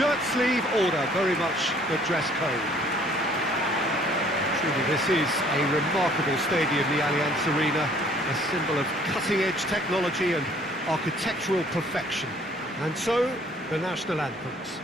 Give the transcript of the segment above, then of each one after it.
shirt-sleeve order, very much the dress code. Truly, this is a remarkable stadium, the Allianz Arena, a symbol of cutting-edge technology and architectural perfection. And so, the national anthems.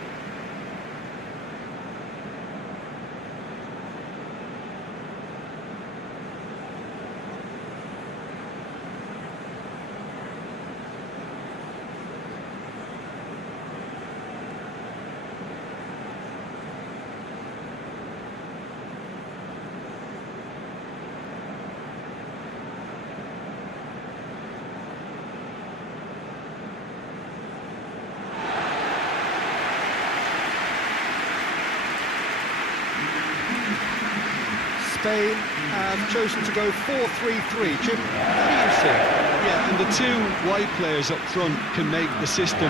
Spain have chosen to go 4-3-3. Jim, how do you see it? Yeah, and the two wide players up front can make the system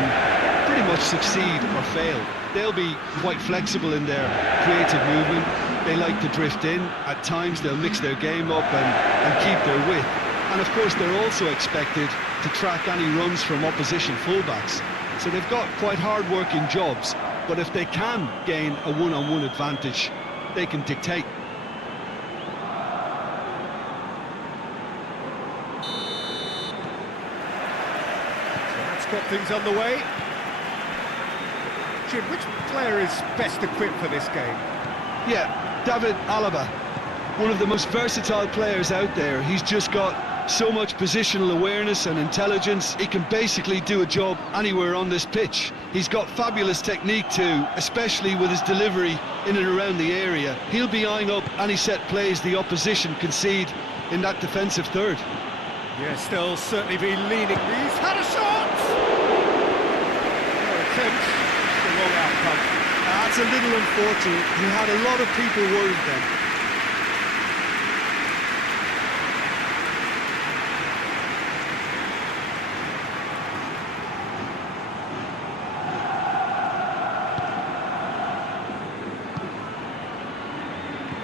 pretty much succeed or fail. They'll be quite flexible in their creative movement. They like to drift in. At times they'll mix their game up and keep their width. And of course they're also expected to track any runs from opposition fullbacks. So they've got quite hard-working jobs, but if they can gain a one-on-one advantage, they can dictate. Got things underway. Jim, which player is best equipped for this game? Yeah, David Alaba, one of the most versatile players out there. He's just got so much positional awareness and intelligence. He can basically do a job anywhere on this pitch. He's got fabulous technique too, especially with his delivery in and around the area. He'll be eyeing up any set plays the opposition concede in that defensive third. Yes, they'll certainly be leaning. He's had a shot! No attempt, the wrong outcome. That's a little unfortunate. He had a lot of people worried then.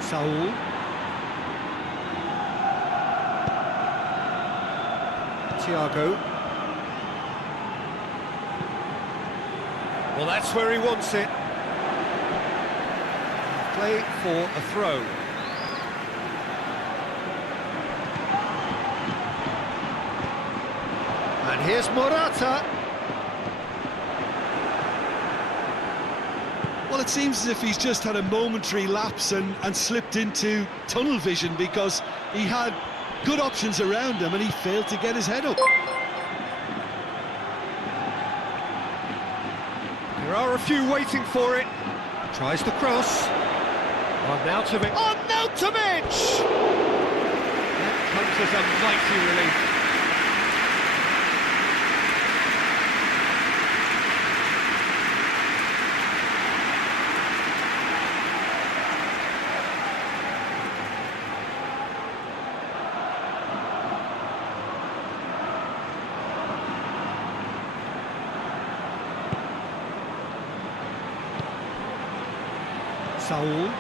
Saul. Thiago. Well, that's where he wants it. Play for a throw. And here's Morata. Well, it seems as if he's just had a momentary lapse and slipped into tunnel vision, because he had good options around him and he failed to get his head up. There are a few waiting for it. Tries the cross. Arnautovic. Arnautovic! That comes as a mighty relief. Saul.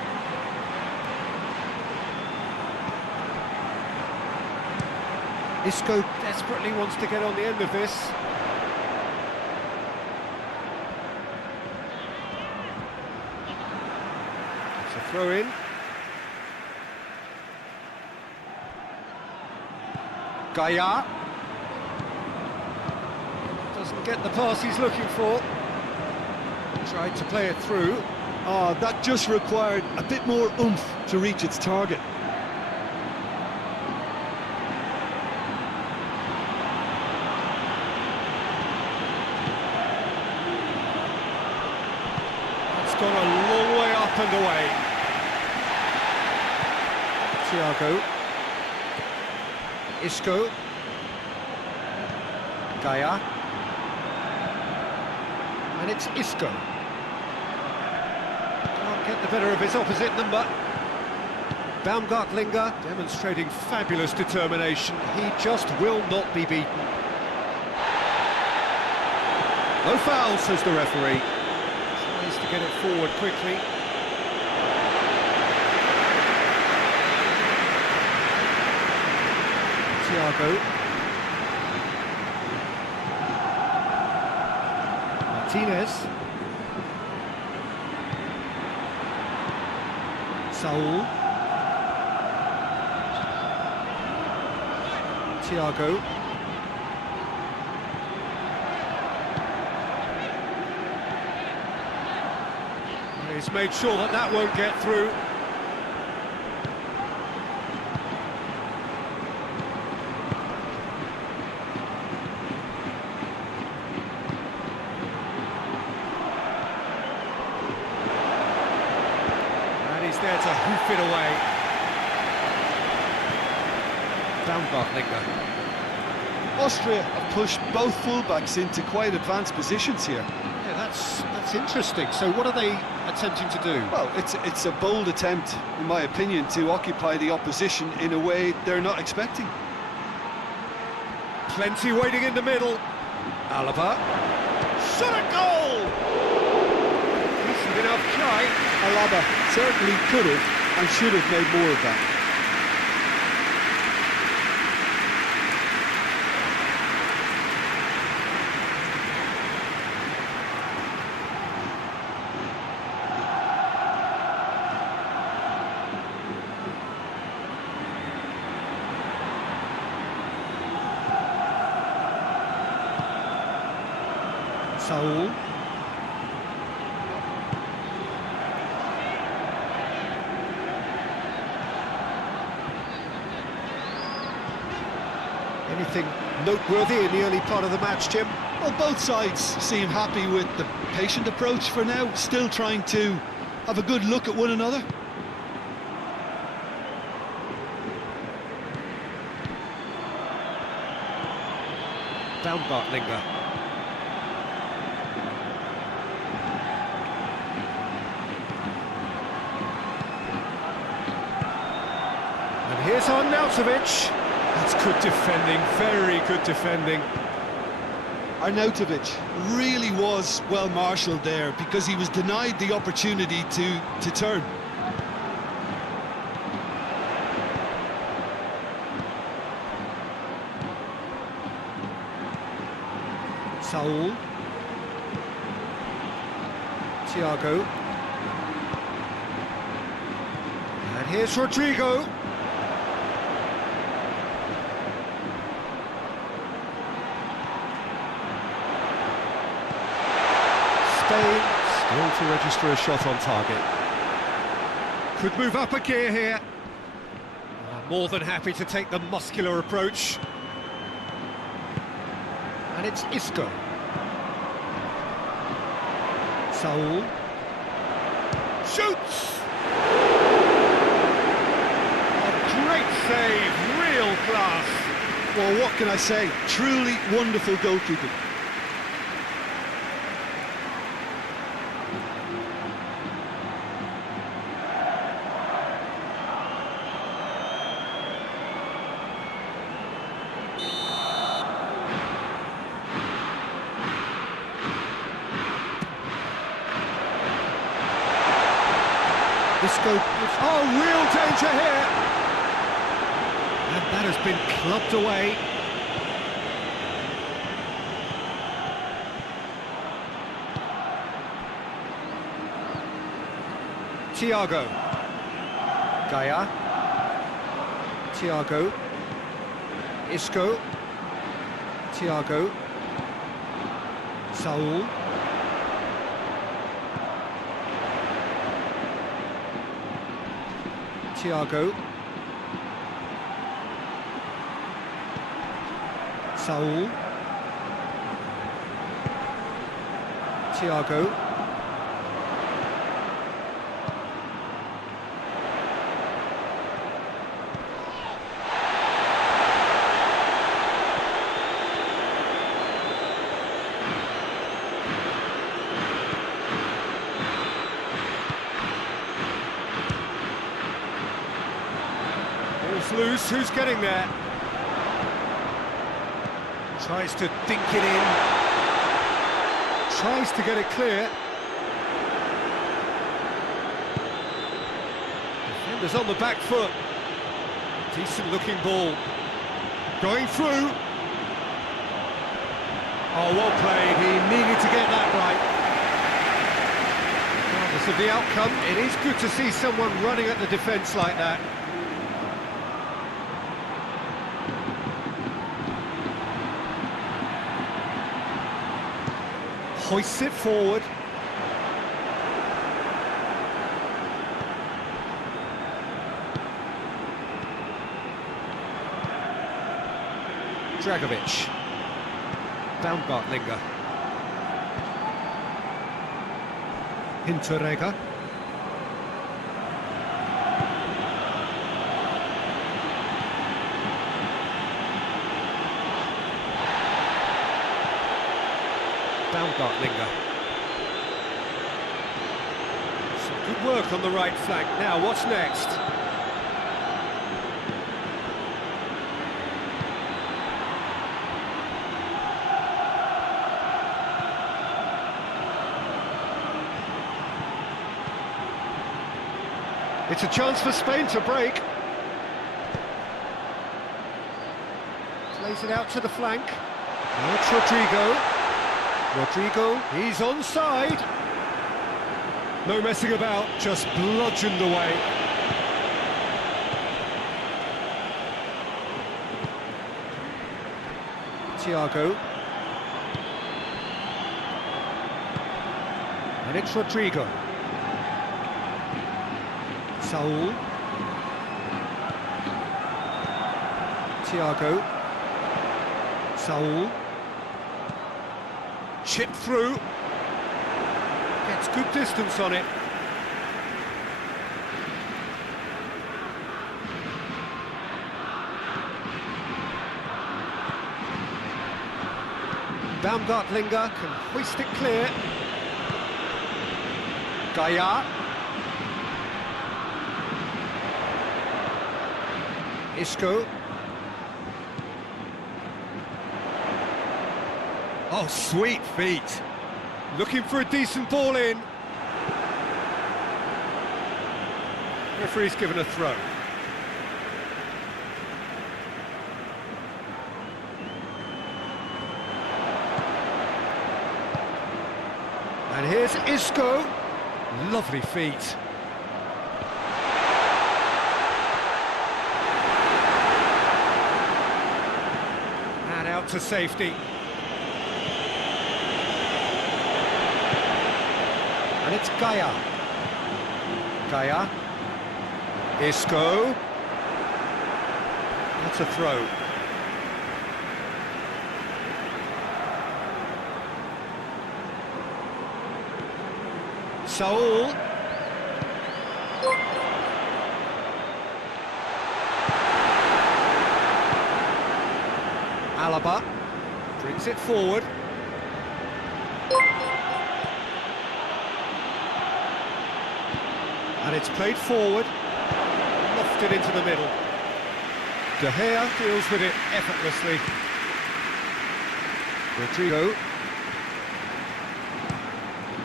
Isco desperately wants to get on the end of this. It's a throw-in. Gaia. Doesn't get the pass he's looking for. Tried to play it through. Oh, that just required a bit more oomph to reach its target. It's gone a long way up and away. Thiago. Isco. Gaia. And it's Isco. Can't get the better of his opposite number. Baumgartlinger demonstrating fabulous determination. He just will not be beaten. No foul, says the referee. Tries to get it forward quickly. Thiago. Martinez. Saul. Thiago. He's made sure that that won't get through. And he's there to hoof it away. Austria have pushed both fullbacks into quite advanced positions here. Yeah, that's interesting. So what are they attempting to do? Well, it's a bold attempt, in my opinion, to occupy the opposition in a way they're not expecting. Plenty waiting in the middle. Alaba. Shot a goal! Decent enough try. Alaba certainly could have and should have made more of that. Saul. Anything noteworthy in the early part of the match, Jim? Well, both sides seem happy with the patient approach for now, still trying to have a good look at one another. Baumgartlinger. And here's Arnautovic. That's good defending, very good defending. Arnautovic really was well marshalled there because he was denied the opportunity to turn. Saul. Thiago. And here's Rodrigo. Spain still to register a shot on target. Could move up a gear here. More than happy to take the muscular approach. And it's Isco. Saul. Shoots! A great save, real class. Well, what can I say? Truly wonderful goalkeeping. Isco, oh, real danger here! And that has been clubbed away. Thiago. Gaia. Thiago. Isco. Thiago. Saul. Thiago. Saul. Thiago. Loose, who's getting there? Tries to dink it in. Tries to get it clear. Defenders on the back foot. Decent looking ball. Going through. Oh, well played. He needed to get that right. Rather Regardless of the outcome, it is good to see someone running at the defence like that. Hoists it forward. Dragovic. Baumgartlinger. Hinteregger. Baumgartlinger. Some good work on the right flank. Now, what's next? It's a chance for Spain to break. Plays it out to the flank. Now it's Rodrigo. Rodrigo, he's onside. No messing about, just bludgeoned away. Thiago. And it's Rodrigo. Saul. Thiago. Saul. Chip through. Gets good distance on it. Baumgartlinger can hoist it clear. Gaia. Isco. Oh, sweet feet. Looking for a decent ball in. Referee's given a throw. And here's Isco. Lovely feet. And out to safety. And it's Gaia. Gaia. Isco. That's a throw. Saul. Alaba brings it forward. And it's played forward, lofted into the middle. De Gea deals with it effortlessly. Rodrigo.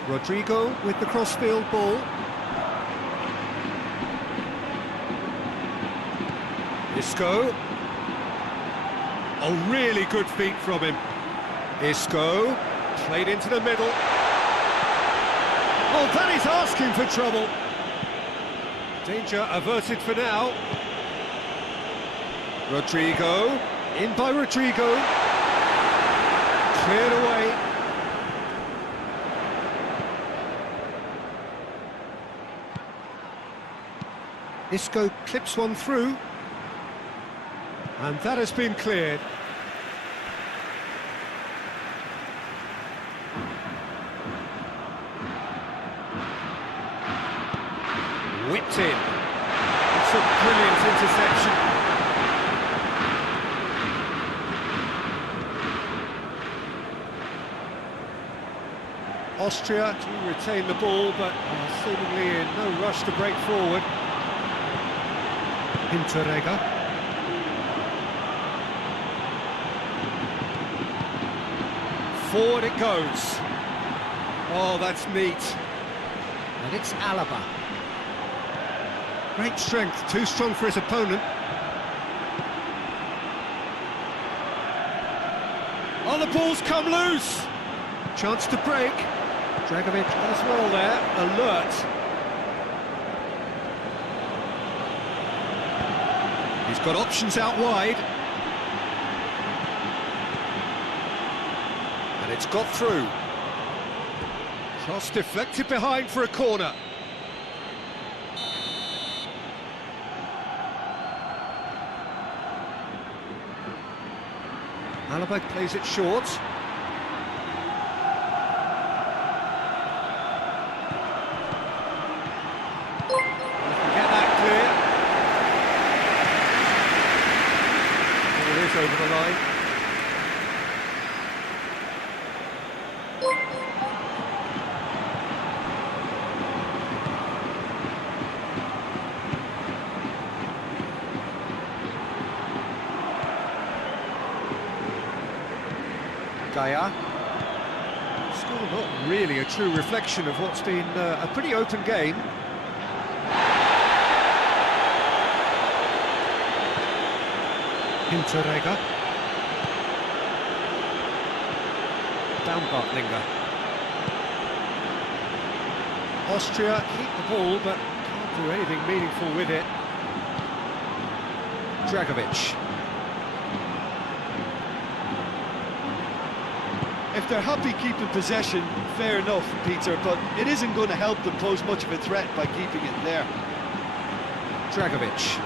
Rodrigo with the crossfield ball. Isco. Oh, really good feet from him. Isco, played into the middle. Oh, that is asking for trouble. Danger averted for now. Rodrigo, in by Rodrigo. Cleared away. Isco clips one through. And that has been cleared. Whipped in. It's a brilliant interception. Austria to retain the ball, but seemingly in no rush to break forward. Hinteregger. Forward it goes. Oh, that's neat. And it's Alaba. Great strength, too strong for his opponent. Oh, the ball's come loose. Chance to break. Dragovic does well there, alert. He's got options out wide. And it's got through. Cross deflected behind for a corner. Alaba plays it short. Get that clear. Ball is over the line. Gaia. Still not really a true reflection of what's been a pretty open game. Hinteregger. Baumgartlinger. Austria keep the ball, but can't do anything meaningful with it. Dragovic. If they're happy keeping possession, fair enough, Peter, but it isn't going to help them pose much of a threat by keeping it there. Dragovic.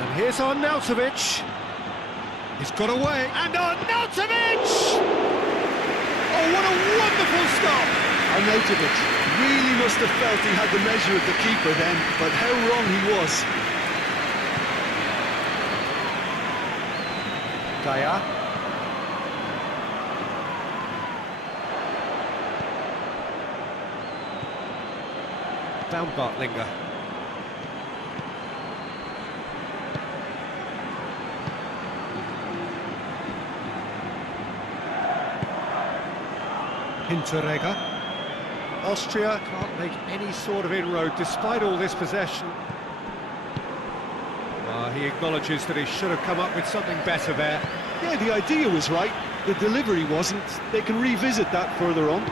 And here's Arnautovic. He's got away, and Arnautovic! Oh, what a wonderful stop! Arnautovic really must have felt he had the measure of the keeper then, but how wrong he was. Gaia. Baumgartlinger. Hinteregger. Austria can't make any sort of inroad despite all this possession. He acknowledges that he should have come up with something better there. Yeah, the idea was right, the delivery wasn't. They can revisit that further on.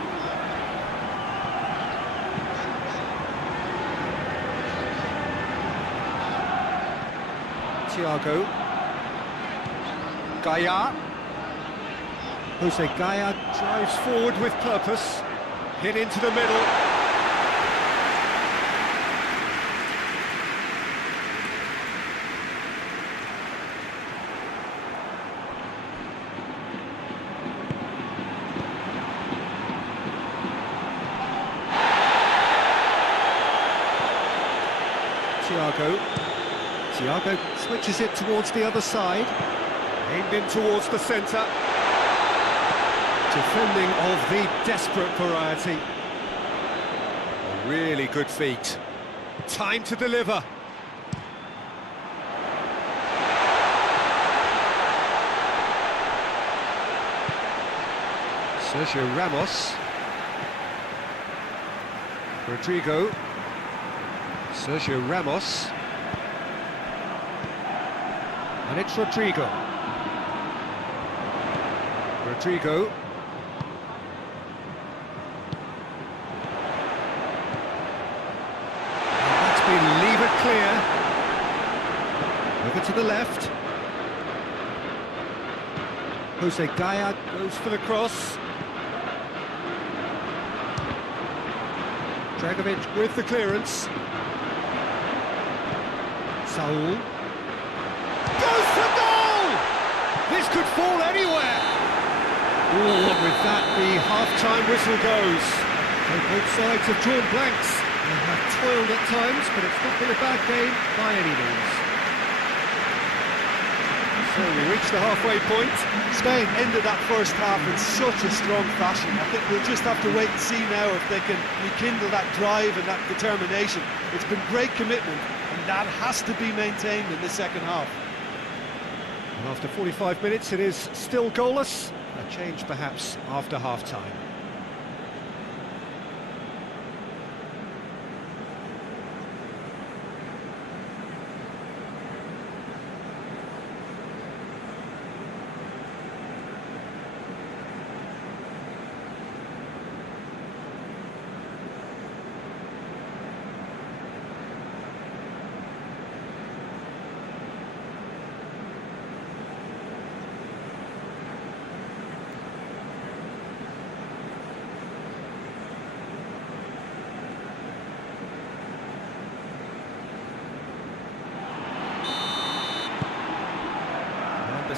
Thiago. Gaia. Jose Gaia drives forward with purpose. Hit into the middle. Thiago switches it towards the other side. Aimed in towards the centre. Defending of the desperate variety. A really good feat. Time to deliver. Sergio Ramos. Rodrigo. Sergio Ramos. And it's Rodrigo. Rodrigo. Leave it clear. Over to the left. Jose Gaia goes for the cross. Dragovic with the clearance. Saul. Goes for goal! This could fall anywhere. Oh, and with that, the half-time whistle goes. So both sides have drawn blanks. They have toiled at times, but it's not been a bad game by any means. So we reach the halfway point. Spain ended that first half in such a strong fashion. I think we'll just have to wait and see now if they can rekindle that drive and that determination. It's been great commitment, and that has to be maintained in the second half. And after 45 minutes, it is still goalless. A change perhaps after half-time.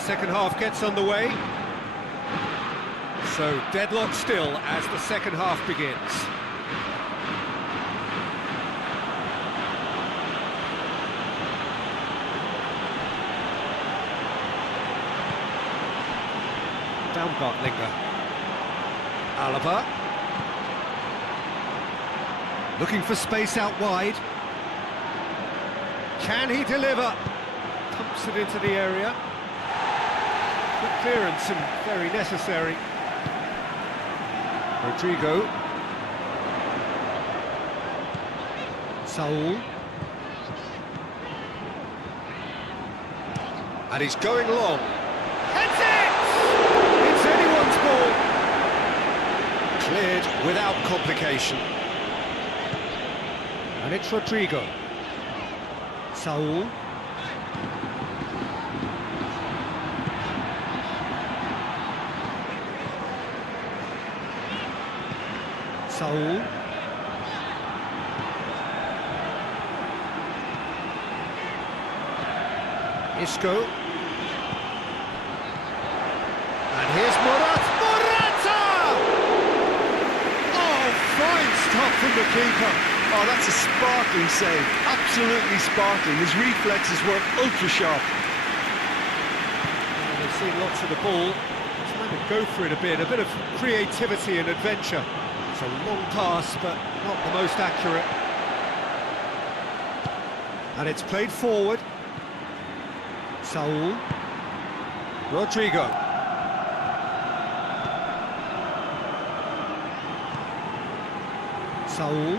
second half gets underway. So deadlock still as the second half begins. Baumgartlinger. Alaba. Looking for space out wide. Can he deliver? Pumps it into the area. Good clearance and very necessary. Rodrigo. Saul. And he's going long. Heads it! It's anyone's ball. Cleared without complication. And it's Rodrigo. Saul. Saul. Isco. And here's Morata! Oh, fine stop from the keeper. Oh, that's a sparkling save, absolutely sparkling. His reflexes were ultra-sharp. Well, they've seen lots of the ball, trying to go for it a bit of creativity and adventure. It's a long pass, but not the most accurate. And it's played forward. Saul. Rodrigo. Saul.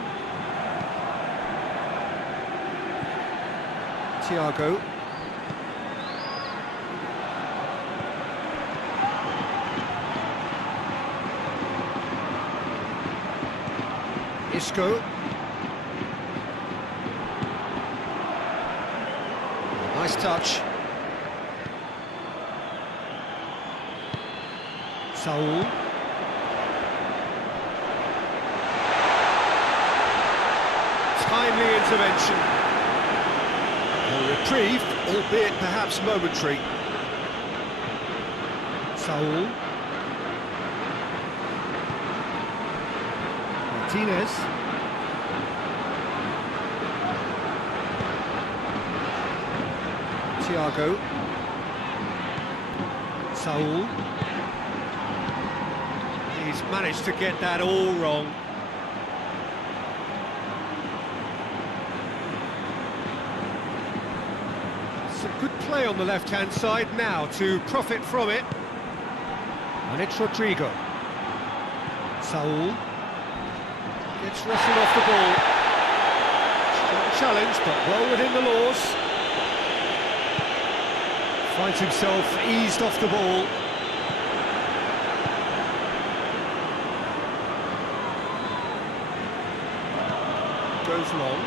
Thiago. Isco. Nice touch. Saul. Timely intervention. A reprieve, albeit perhaps momentary. Saul. Martinez. Thiago. Saul. He's managed to get that all wrong. Some good play on the left-hand side now to profit from it. And it's Rodrigo. Saul. Gets wrestled off the ball. Strong challenge, but well within the laws. Finds himself eased off the ball. Goes long.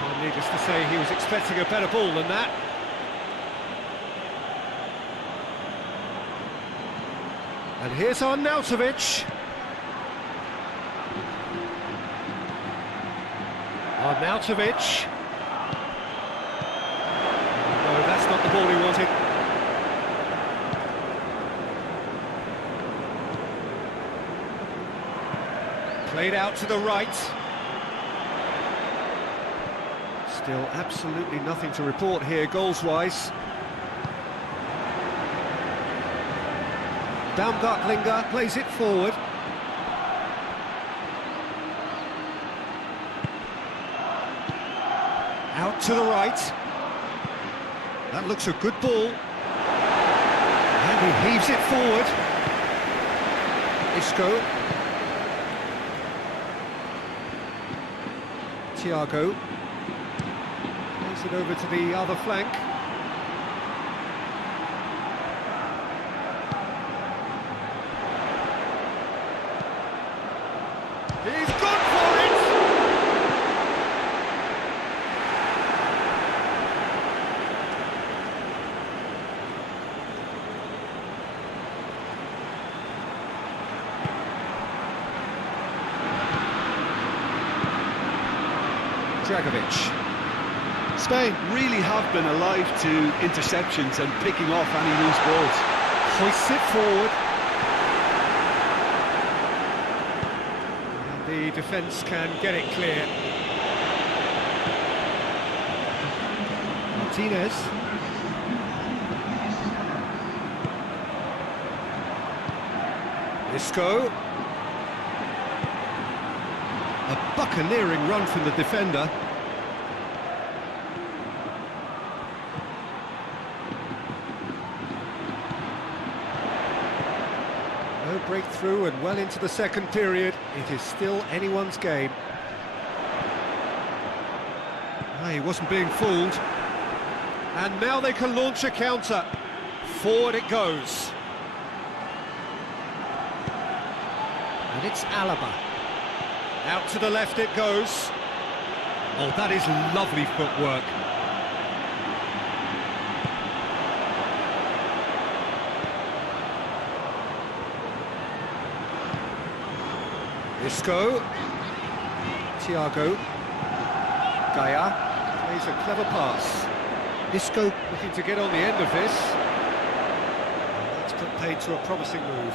Well, needless to say, he was expecting a better ball than that. And here's Arnautovic. Arnautovic. No, that's not the ball he wanted. Played out to the right. Still absolutely nothing to report here, goals-wise. Baumgartlinger plays it forward. Out to the right. That looks a good ball. And he heaves it forward. Isco. Thiago. Plays it over to the other flank. He's gone for it! Spain really have been alive to interceptions and picking off any loose balls. Hoists it forward. And the defence can get it clear. Martinez. Isco. A buccaneering run from the defender. No breakthrough and well into the second period. It is still anyone's game. He wasn't being fooled. And now they can launch a counter. Forward it goes. And it's Alaba. Out to the left it goes. Oh, that is lovely footwork. Isco. Thiago. Gaia. Plays a clever pass. Isco looking to get on the end of this. And that's put paid to a promising move.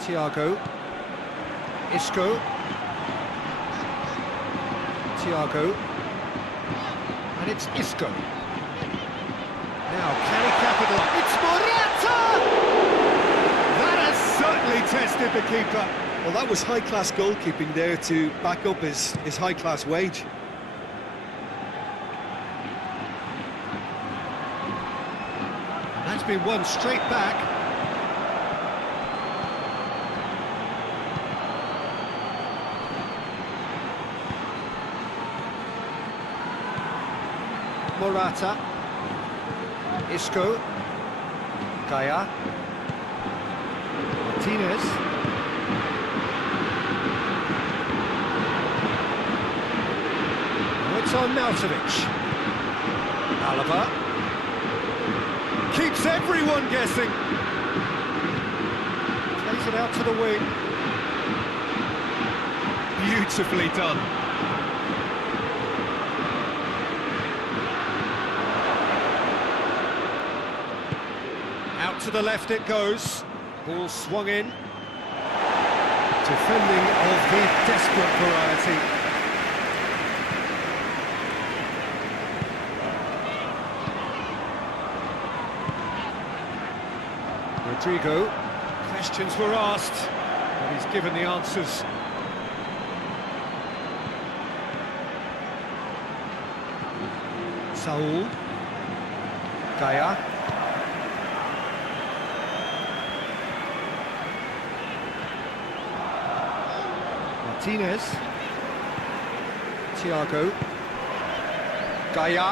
Thiago. Isco. Thiago. And it's Isco. Now, can he capitalise? It's Morata! That has certainly tested the keeper. Well, that was high-class goalkeeping there to back up his high-class wage. That's been won straight back. Morata. Isco. Gaia. Martinez. Oh, it's on Nautovic. Alaba. Keeps everyone guessing. Plays it out to the wing. Beautifully done. Out to the left it goes. Ball swung in. Defending of the desperate variety. Rodrigo. Questions were asked, but he's given the answers. Saul. Gaia. Martinez. Thiago. Gaia.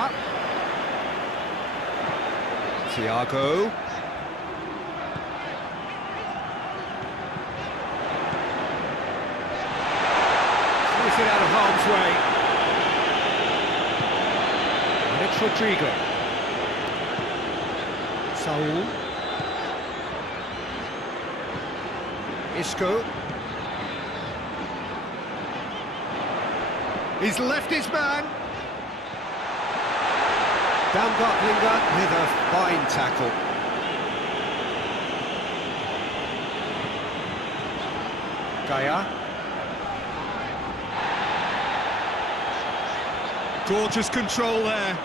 Thiago. Slips it out of harm's way. And it's Rodrigo. Saul. Isco. He's left his man. Baumgartlinger with a fine tackle. Gaia. Gorgeous control there.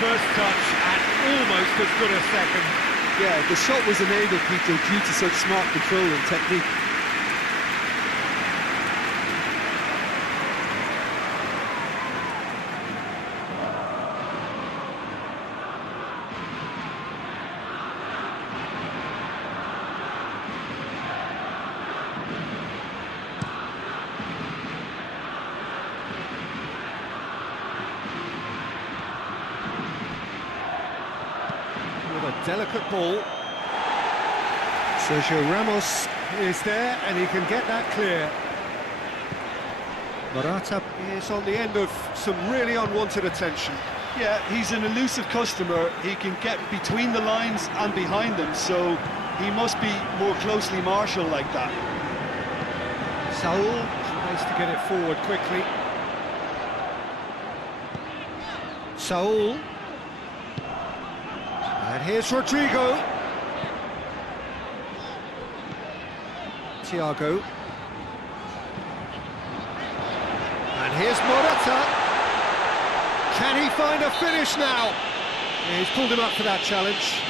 First touch and almost as good a second. Yeah, the shot was enabled, Peter, due to such smart control and technique. delicate ball. Sergio Ramos is there, and he can get that clear. Morata is on the end of some really unwanted attention. Yeah, he's an elusive customer. He can get between the lines and behind them, so he must be more closely marshalled like that. Saul tries to get it forward quickly. Saul. And here's Rodrigo. Thiago. And here's Morata. Can he find a finish now? Yeah, he's pulled him up for that challenge.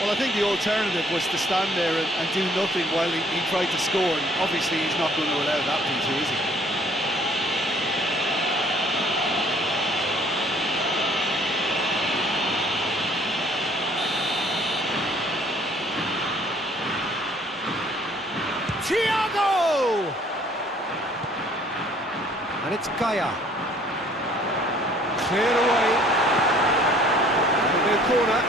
Well, I think the alternative was to stand there and do nothing while he tried to score, and obviously he's not going to allow that, Peter, is he? Thiago! And it's Gaia. Cleared away. The corner.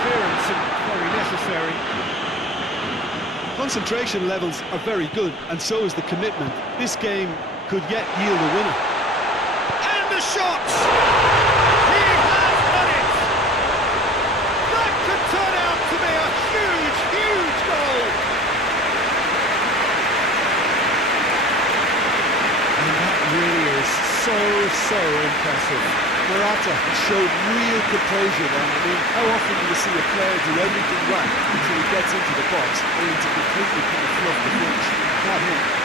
Clearance and very necessary. Concentration levels are very good, and so is the commitment. This game could yet yield a winner. And the shot! He has done it! That could turn out to be a huge, huge goal! And that really is so impressive. Morata showed real composure then. I mean, how often do you see a player do everything right until he gets into the box, only to completely kind of fluff the finish? Not him.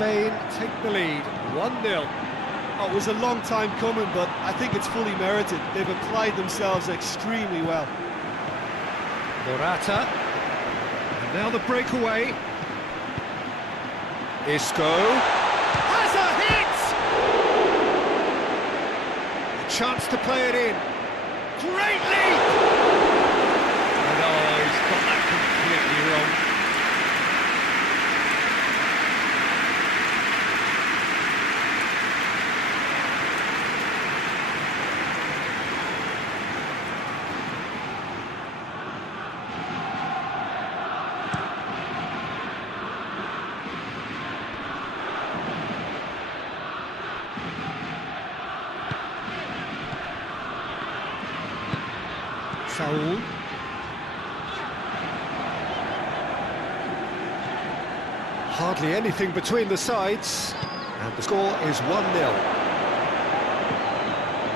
Spain take the lead, 1-0. Oh, it was a long time coming, but I think it's fully merited. They've applied themselves extremely well. Morata. And now the breakaway. Isco. Has a hit! A chance to play it in. Great leap! And oh, he's got that completely wrong. Saul. Hardly anything between the sides, and the score is 1-0.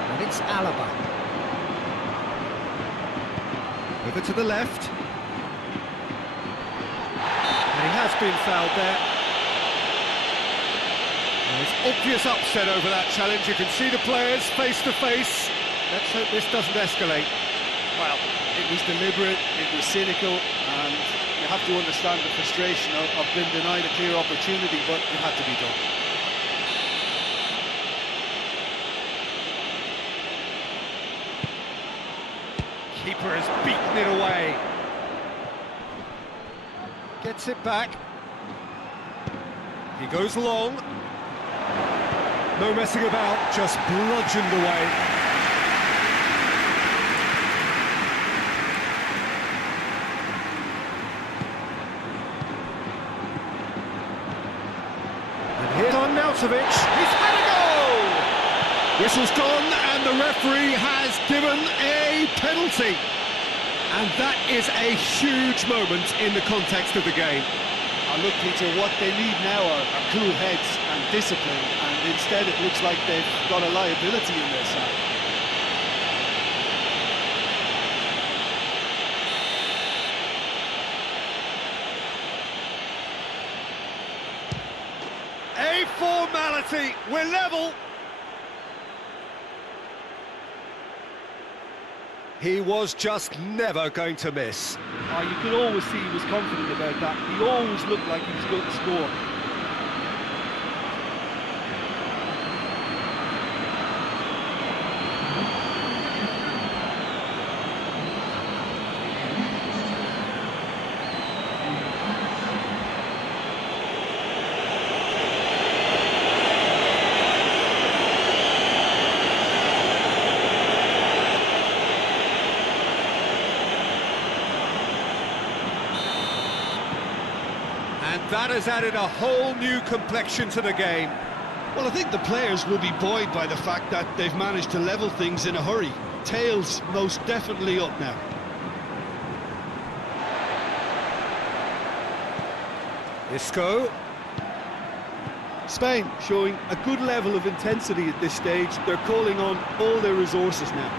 And it's Alaba. Over to the left. And he has been fouled there. And there's obvious upset over that challenge. You can see the players face to face. Let's hope this doesn't escalate. Well, it was deliberate, it was cynical, and you have to understand the frustration of being denied a clear opportunity, but it had to be done. Keeper has beaten it away. Gets it back. He goes long. No messing about, just bludgeoned away. He's had a goal! Whistle's gone and the referee has given a penalty. And that is a huge moment in the context of the game. And look, Peter, what they need now are cool heads and discipline, and instead it looks like they've got a liability in their side. penalty, we're level. He was just never going to miss. You could always see he was confident about that. He always looked like he was going to score. And that has added a whole new complexion to the game. Well, I think the players will be buoyed by the fact that they've managed to level things in a hurry. Tails most definitely up now. Isco. Spain showing a good level of intensity at this stage. They're calling on all their resources now.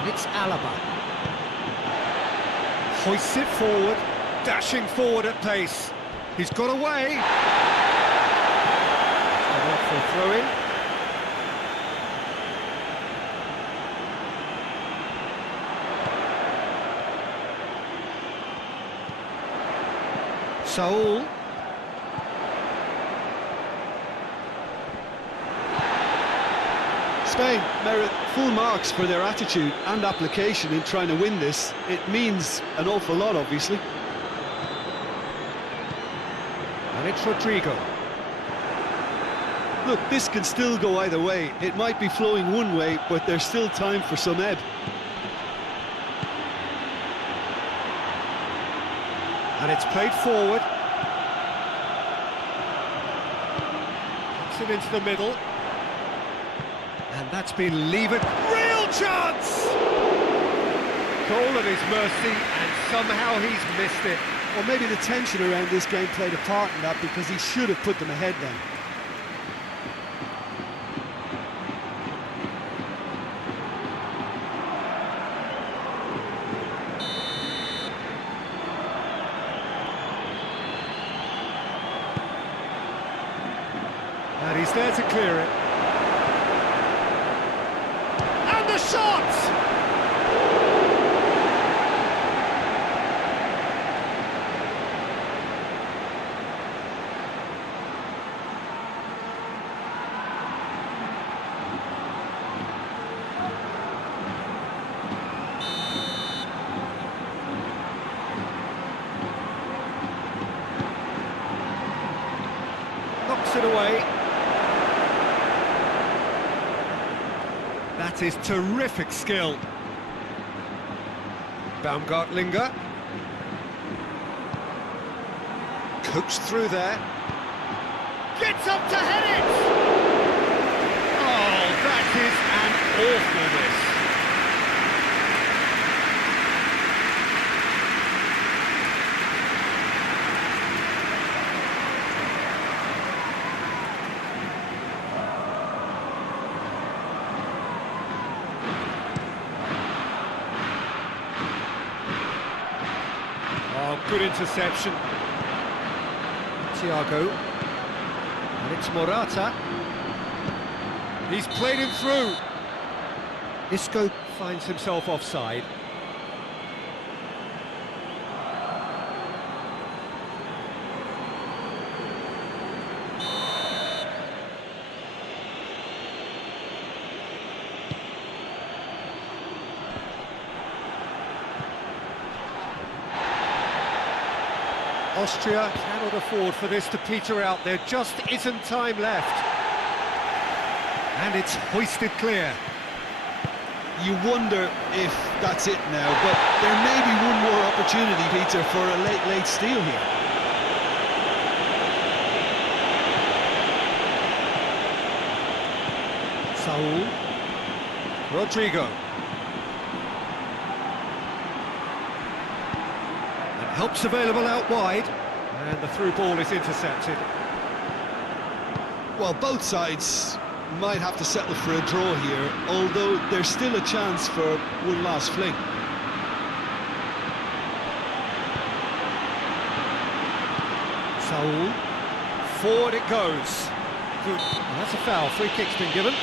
And it's Alaba. Hoists it forward, dashing forward at pace. He's got away. Come off for a throw-in. Saul. Spain merit full marks for their attitude and application in trying to win this. It means an awful lot, obviously. And it's Rodrigo. Look, this can still go either way. It might be flowing one way, but there's still time for some ebb. And it's played forward. Puts it into the middle. And that's been levered. Real chance! Goal at his mercy, and somehow he's missed it. Or maybe the tension around this game played a part in that, because he should have put them ahead then. And he's there to clear it. And the shot! Knocks it away. That is terrific skill. Baumgartlinger. Cooks through there. Gets up to head it! Oh, that is an awful miss. Oh, good interception. Thiago. And it's Morata. He's played him through. Isco finds himself offside. Austria cannot afford for this to peter out. There just isn't time left. And it's hoisted clear. You wonder if that's it now, but there may be one more opportunity, Peter, for a late steal here. Saul. Rodrigo. Help's available out wide, and the through ball is intercepted. Well, both sides might have to settle for a draw here, although there's still a chance for one last fling. Saul Forward it goes. Good. Well, that's a foul. Free kick's been given.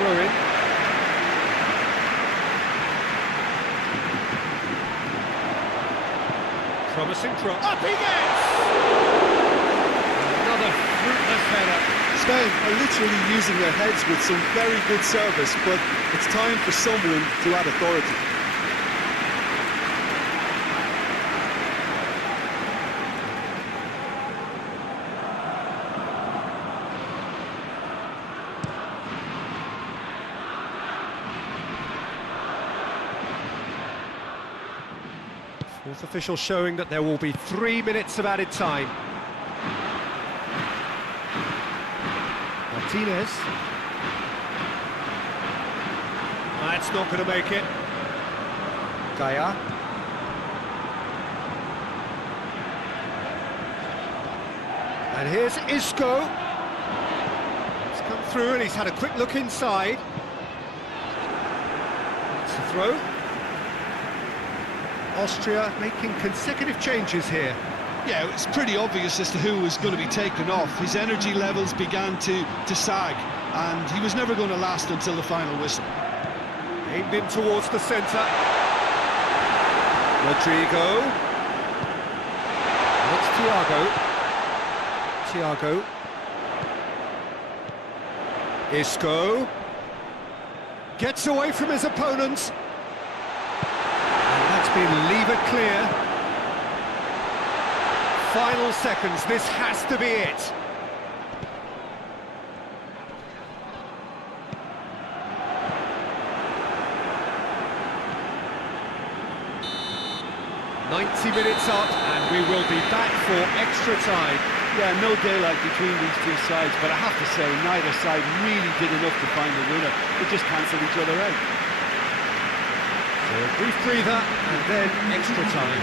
Throw-in. Promising throw. Up he gets! Another fruitless header. Spain are literally using their heads with some very good service, but it's time for someone to add authority. Fourth official showing that there will be 3 minutes of added time. Martinez. That's not going to make it. Gaia. And here's Isco. He's come through and he's had a quick look inside. That's the throw. Austria making consecutive changes here. Yeah, it's pretty obvious as to who was going to be taken off. His energy levels began to sag, and he was never going to last until the final whistle. Aimed in towards the centre. Rodrigo. It's Thiago. Isco. Gets away from his opponents. That's been levered clear. Final seconds, this has to be it. "90 minutes up, and we will be back for extra time." Yeah, no daylight between these two sides, but I have to say, neither side really did enough to find the winner. They just cancelled each other out. So a brief breather, and then extra time.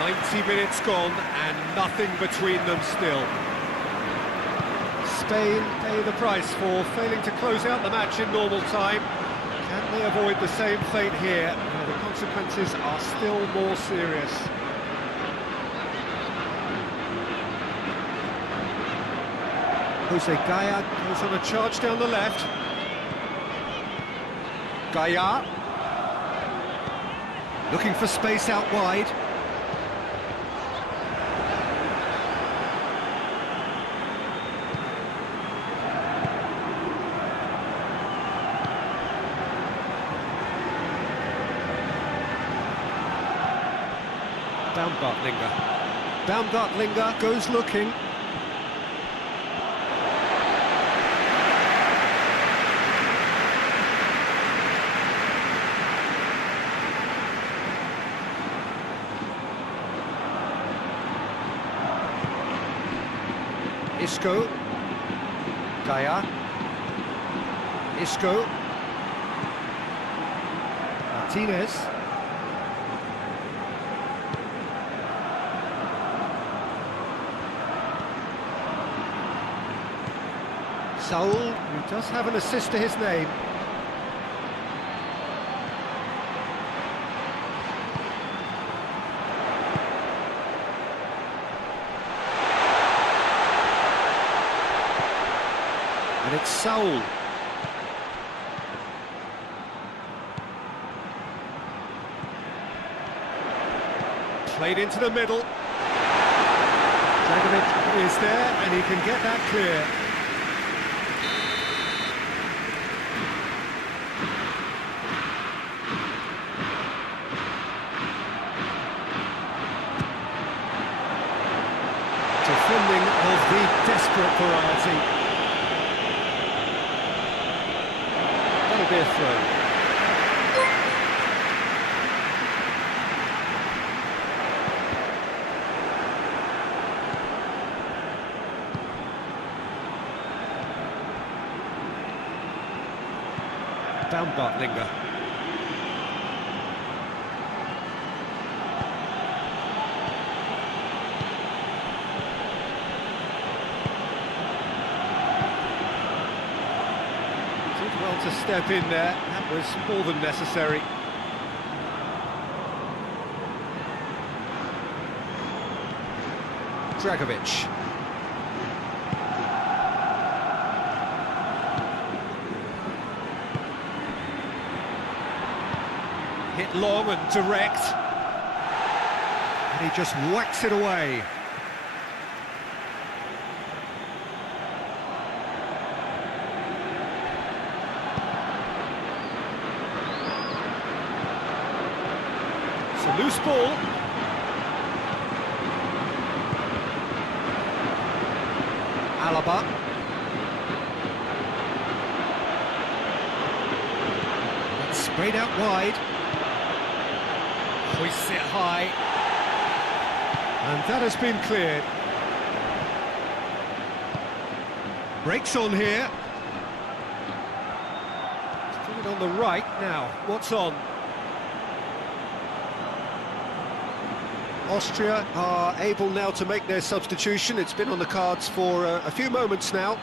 "90 minutes gone, and nothing between them still." Spain pay the price for failing to close out the match in normal time. Can they avoid the same fate here, where the consequences are still more serious? Jose Gaia goes on a charge down the left. Gaia. Looking for space out wide. Baumgartlinger goes looking. Isco. Gaia. Isco. Martinez. Saul, who does have an assist to his name. And it's Saul. Played into the middle. Dragovic is there, and he can get that clear. It'll be a throw. Down Bartlinger. Did well to step in there. That was more than necessary. Dragovic. Hit long and direct, and he just whacks it away. It's a loose ball. Alaba. It's sprayed out wide. Hoists it high, and that has been cleared. Breaks on here. Put it on the right now. What's on? Austria are able now to make their substitution. It's been on the cards for a few moments now.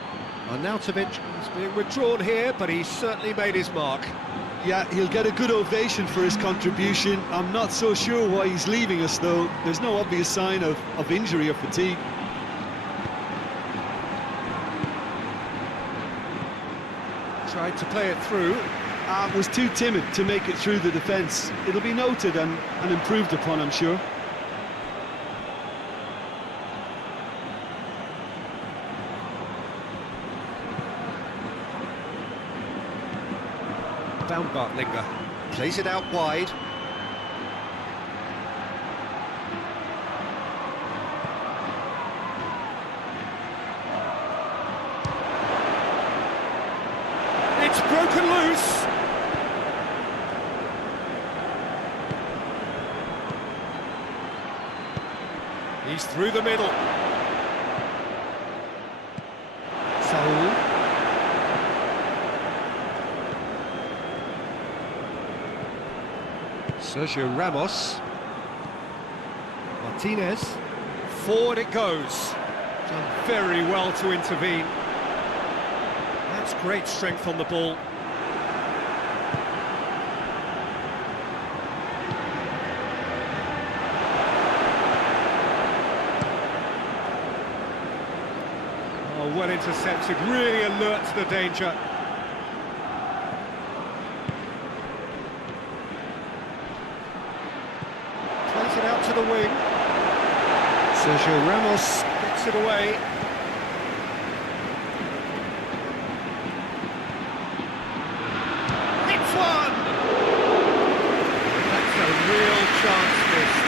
Arnautovic is being withdrawn here, but he's certainly made his mark. Yeah, he'll get a good ovation for his contribution. I'm not so sure why he's leaving us, though. There's no obvious sign of injury or fatigue. Tried to play it through. Was too timid to make it through the defence. It'll be noted and improved upon, I'm sure. Down Bartlinger. Plays it out wide. It's broken loose. He's through the middle. Saul. Sergio Ramos. Martinez. Forward it goes. Done very well to intervene. That's great strength on the ball. Oh, well intercepted, really alert to the danger. Plays it out to the wing. Sergio Ramos gets it away. It's one! That's a real chance missed.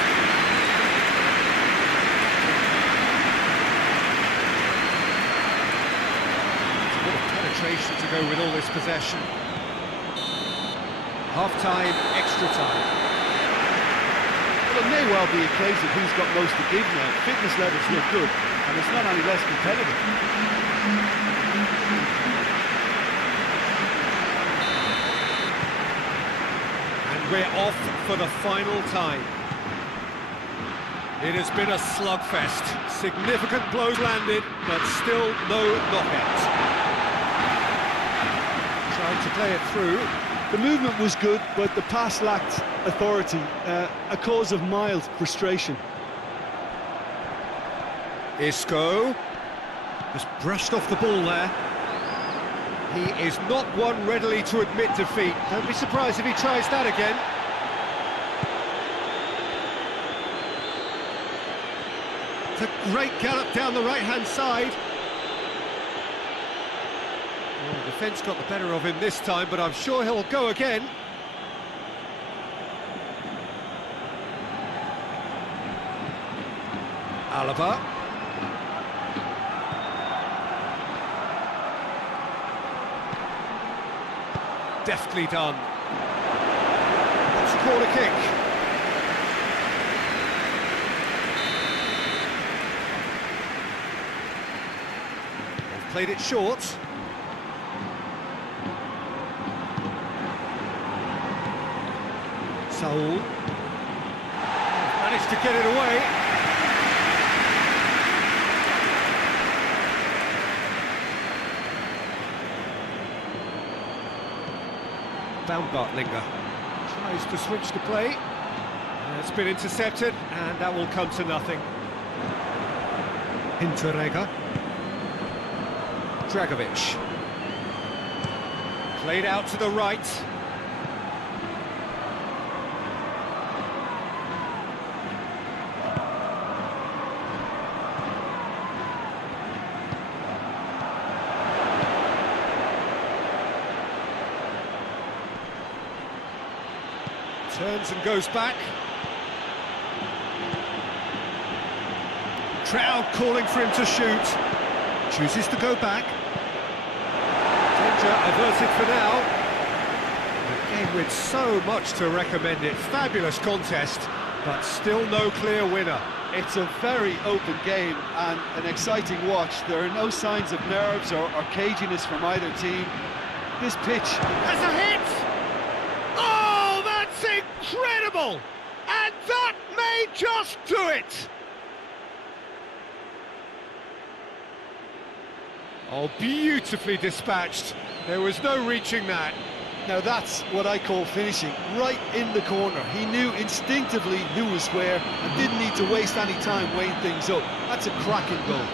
It's a bit of penetration to go with all this possession. Half-time, extra time. Well, it may well be a case of who's got most to give now. Fitness levels look good, and it's not any less competitive. And we're off for the final time. It has been a slugfest. Significant blows landed, but still no knockout. Trying to play it through. The movement was good, but the pass lacked authority, a cause of mild frustration. Isco just brushed off the ball there. He is not one readily to admit defeat. Don't be surprised if he tries that again. It's a great gallop down the right-hand side. Well, the defence got the better of him this time, but I'm sure he'll go again. Alaba. Deftly done. That's a corner kick. They've played it short. Saul managed to get it away. Baumgartlinger tries to switch the play. It's been intercepted, and that will come to nothing. Hinteregger. Dragovic. Played out to the right. Turns and goes back. Crowd calling for him to shoot. Chooses to go back. Danger averted for now. A game with so much to recommend it. Fabulous contest, but still no clear winner. It's a very open game and an exciting watch. There are no signs of nerves or caginess from either team. This pitch Has a hit! Oh, that's incredible! And that may just do it! Oh, beautifully dispatched. There was no reaching that. Now that's what I call finishing, right in the corner. He knew instinctively who was where and didn't need to waste any time weighing things up. That's a cracking goal.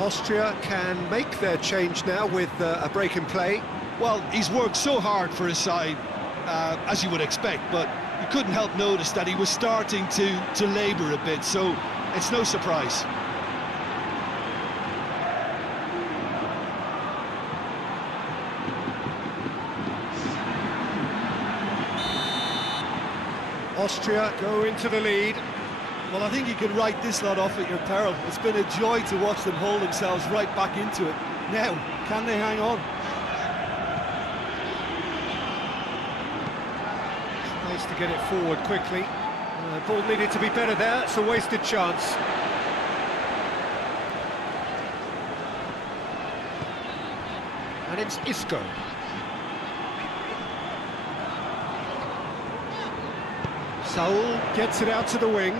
Austria can make their change now with a break in play. Well, he's worked so hard for his side, as you would expect, but you couldn't help notice that he was starting to labour a bit, so it's no surprise. Austria go into the lead. Well, I think you can write this lot off at your peril. It's been a joy to watch them hold themselves right back into it. Now, can they hang on? Tries to get it forward quickly. Ball needed to be better there. It's a wasted chance. And it's Isco. Saul gets it out to the wing.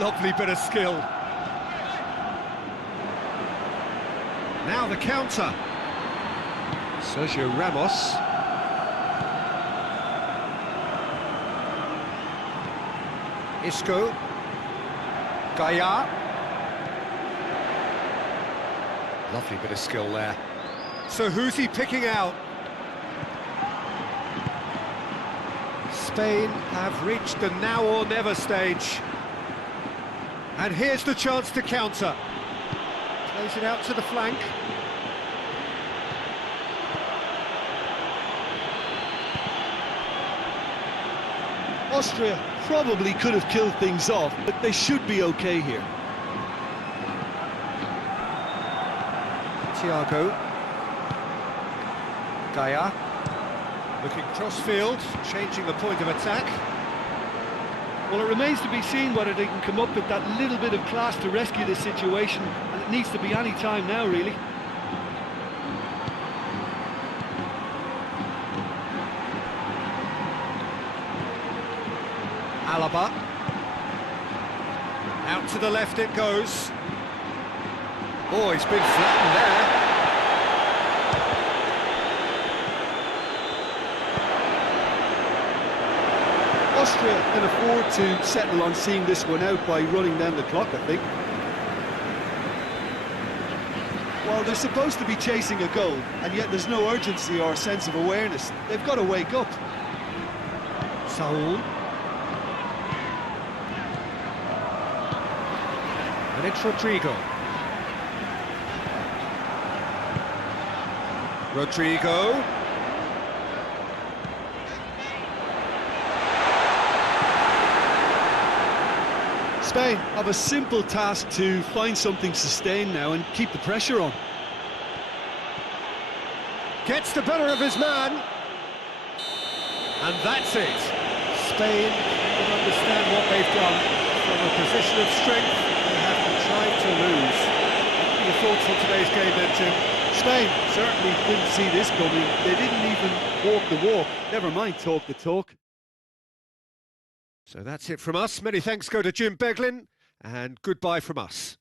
Lovely bit of skill. Now the counter. Sergio Ramos. Isco. Gaia. Lovely bit of skill there. So who's he picking out? Spain have reached the now or never stage. And here's the chance to counter. Plays it out to the flank. Austria probably could have killed things off, but they should be okay here. Thiago. Gaia. Looking cross-field, changing the point of attack. Well, it remains to be seen whether they can come up with that little bit of class to rescue this situation, and it needs to be any time now, really. Alaba. Out to the left it goes. Oh, he's been flattened there. Austria can afford to settle on seeing this one out by running down the clock, I think. Well, they're supposed to be chasing a goal, and yet there's no urgency or sense of awareness. They've got to wake up. Saul. And it's Rodrigo. Rodrigo. Spain have a simple task to find something sustained now and keep the pressure on. Gets the better of his man. And that's it. Spain can understand what they've done. From a position of strength, they have contrived to lose. What are your thoughts on today's game then, Jim? Spain certainly didn't see this coming. They didn't even walk the walk, never mind talk the talk. So that's it from us. Many thanks go to Jim Beglin, and goodbye from us.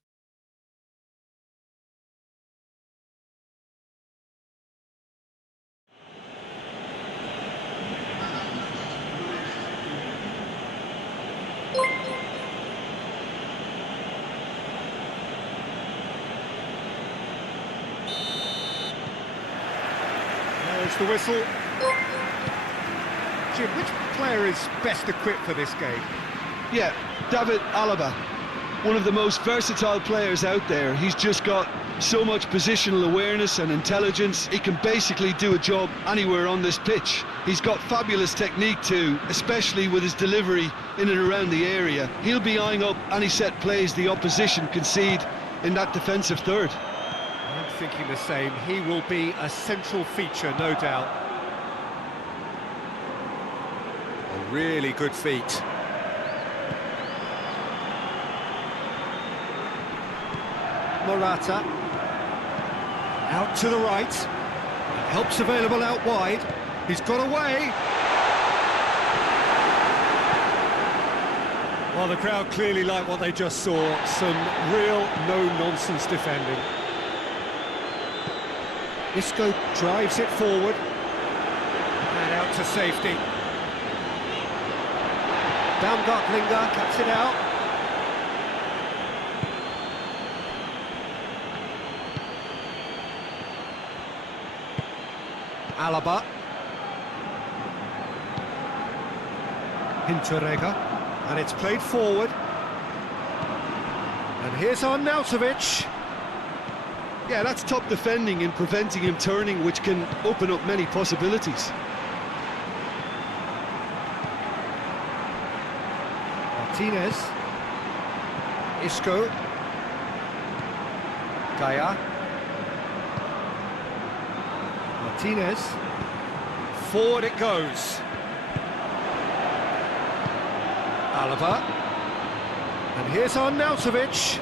There's the whistle. Jim, which player is best equipped for this game? Yeah, David Alaba, one of the most versatile players out there. He's just got so much positional awareness and intelligence. He can basically do a job anywhere on this pitch. He's got fabulous technique too, especially with his delivery in and around the area. He'll be eyeing up any set plays the opposition concede in that defensive third. I'm thinking the same. He will be a central feature, no doubt. Really good feet. Morata. Out to the right. Help's available out wide. He's got away. Well, the crowd clearly like what they just saw. Some real no-nonsense defending. Isco drives it forward. And out to safety. Baumgartlinger cuts it out. Alaba. Hinteregger. And it's played forward. And here's Arnautovic. Yeah, that's top defending and preventing him turning, which can open up many possibilities. Martinez. Isco. Gaia. Martinez. Forward it goes. Alaba. And here's Arnautovic.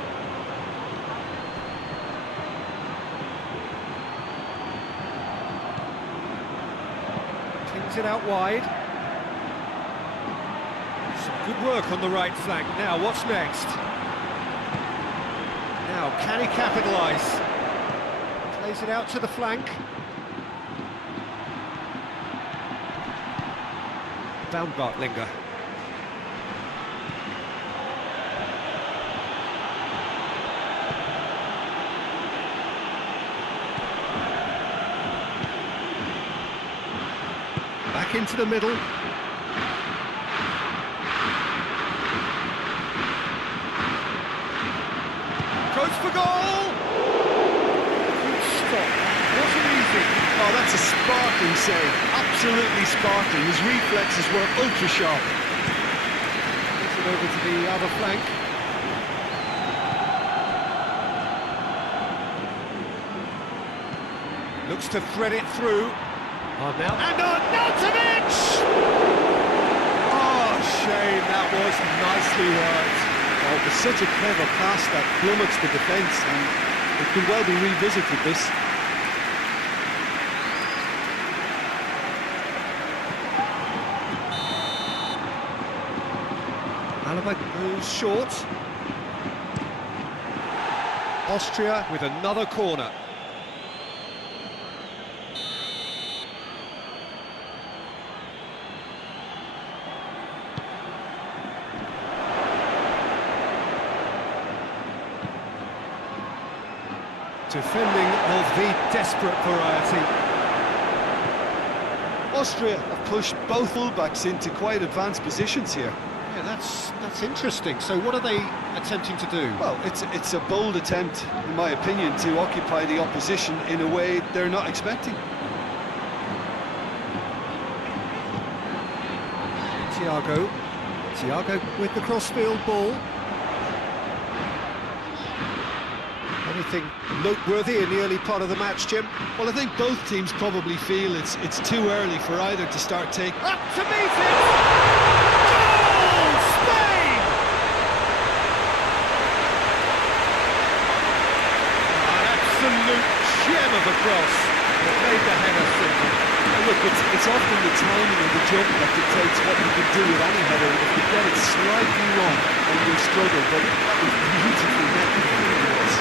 Kings it out wide. Some good work on the right flank. Now, what's next? Now, can he capitalise? Plays it out to the flank. Baumgartlinger. Back into the middle. Goes for goal! Good stop. Wasn't easy. Oh, that's a sparkling save. Absolutely sparkling. His reflexes were ultra sharp. Gets it over to the other flank. Looks to thread it through. And Arnautovic! Oh, shame, that was nicely worked. Oh, it was such a clever pass that flummoxed the defence, and it could well be revisited, this. Alaba goes short. Austria with another corner. Defending of the desperate variety. Austria have pushed both fullbacks into quite advanced positions here. Yeah, that's interesting. So what are they attempting to do? Well, it's a bold attempt, in my opinion, to occupy the opposition in a way they're not expecting. Thiago with the crossfield ball. Anything noteworthy in the early part of the match, Jim? Well, I think both teams probably feel it's too early for either to start taking... Up to meet it! Goal! Spain! An absolute gem of a cross. It made the header simple. Look, it's often the timing of the jump that dictates what you can do with any header. If you get it slightly wrong, then you'll struggle, but that was beautifully met. It really was.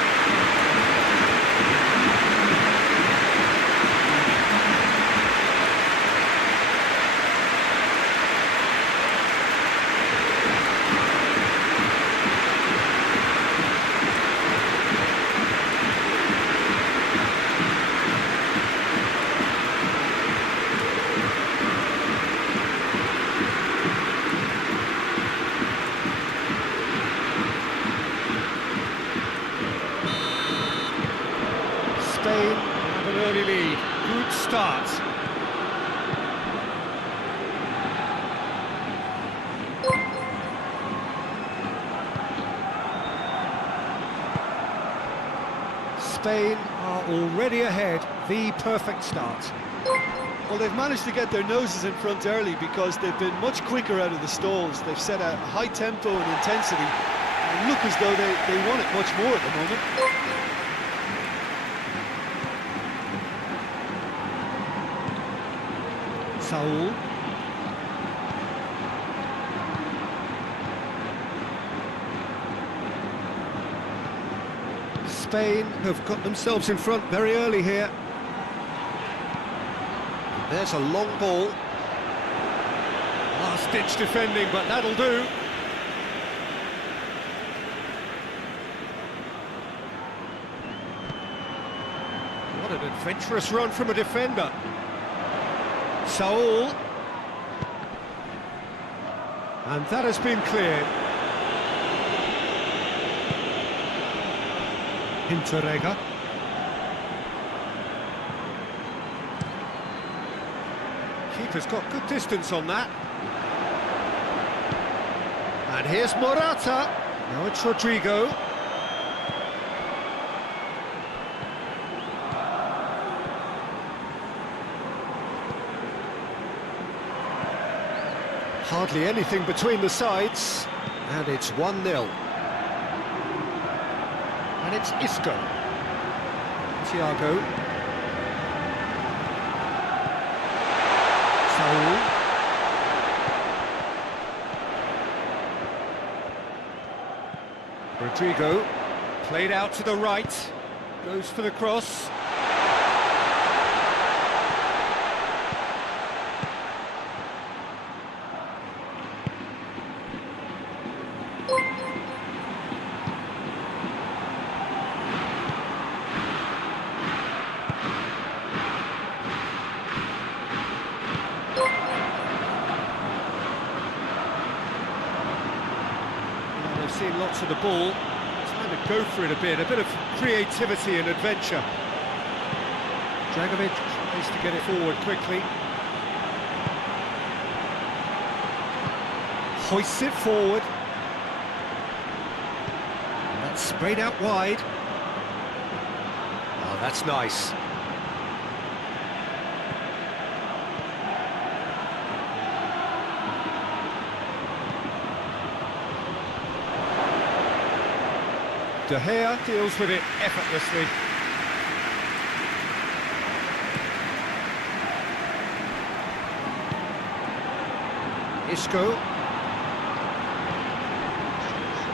Spain have an early lead. Good start. Spain are already ahead. The perfect start. Well, they've managed to get their noses in front early because they've been much quicker out of the stalls. They've set a high tempo and intensity and look as though they want it much more at the moment. Saul. Spain have got themselves in front very early here. There's a long ball. Last-ditch defending, but that'll do. What an adventurous run from a defender. Saul. And that has been cleared. Hinteregger. Keeper's got good distance on that. And here's Morata. Now it's Rodrigo. Hardly anything between the sides. And it's 1-0. And it's Isco. Thiago. Saul. Rodrigo. Played out to the right. Goes for the cross. Seeing lots of the ball, time to go for it a bit of creativity and adventure. Dragovic tries to get it forward quickly. Hoists it forward. And that's sprayed out wide. Oh, that's nice. De Gea deals with it effortlessly. Isco.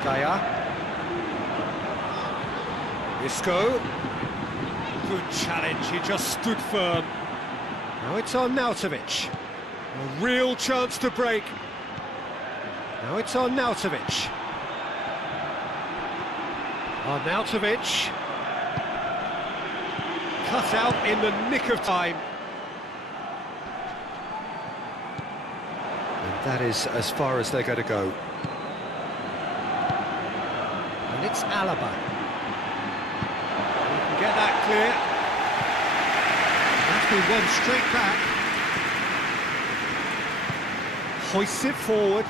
Gaia. Isco. Good challenge, he just stood firm. Now it's on Nautovic. A real chance to break. Now it's on Nautovic. Arnautovic. cut out in the nick of time. And that is as far as they're going to go. And it's Alaba. We can get that clear. That's been won straight back. Hoists it forward.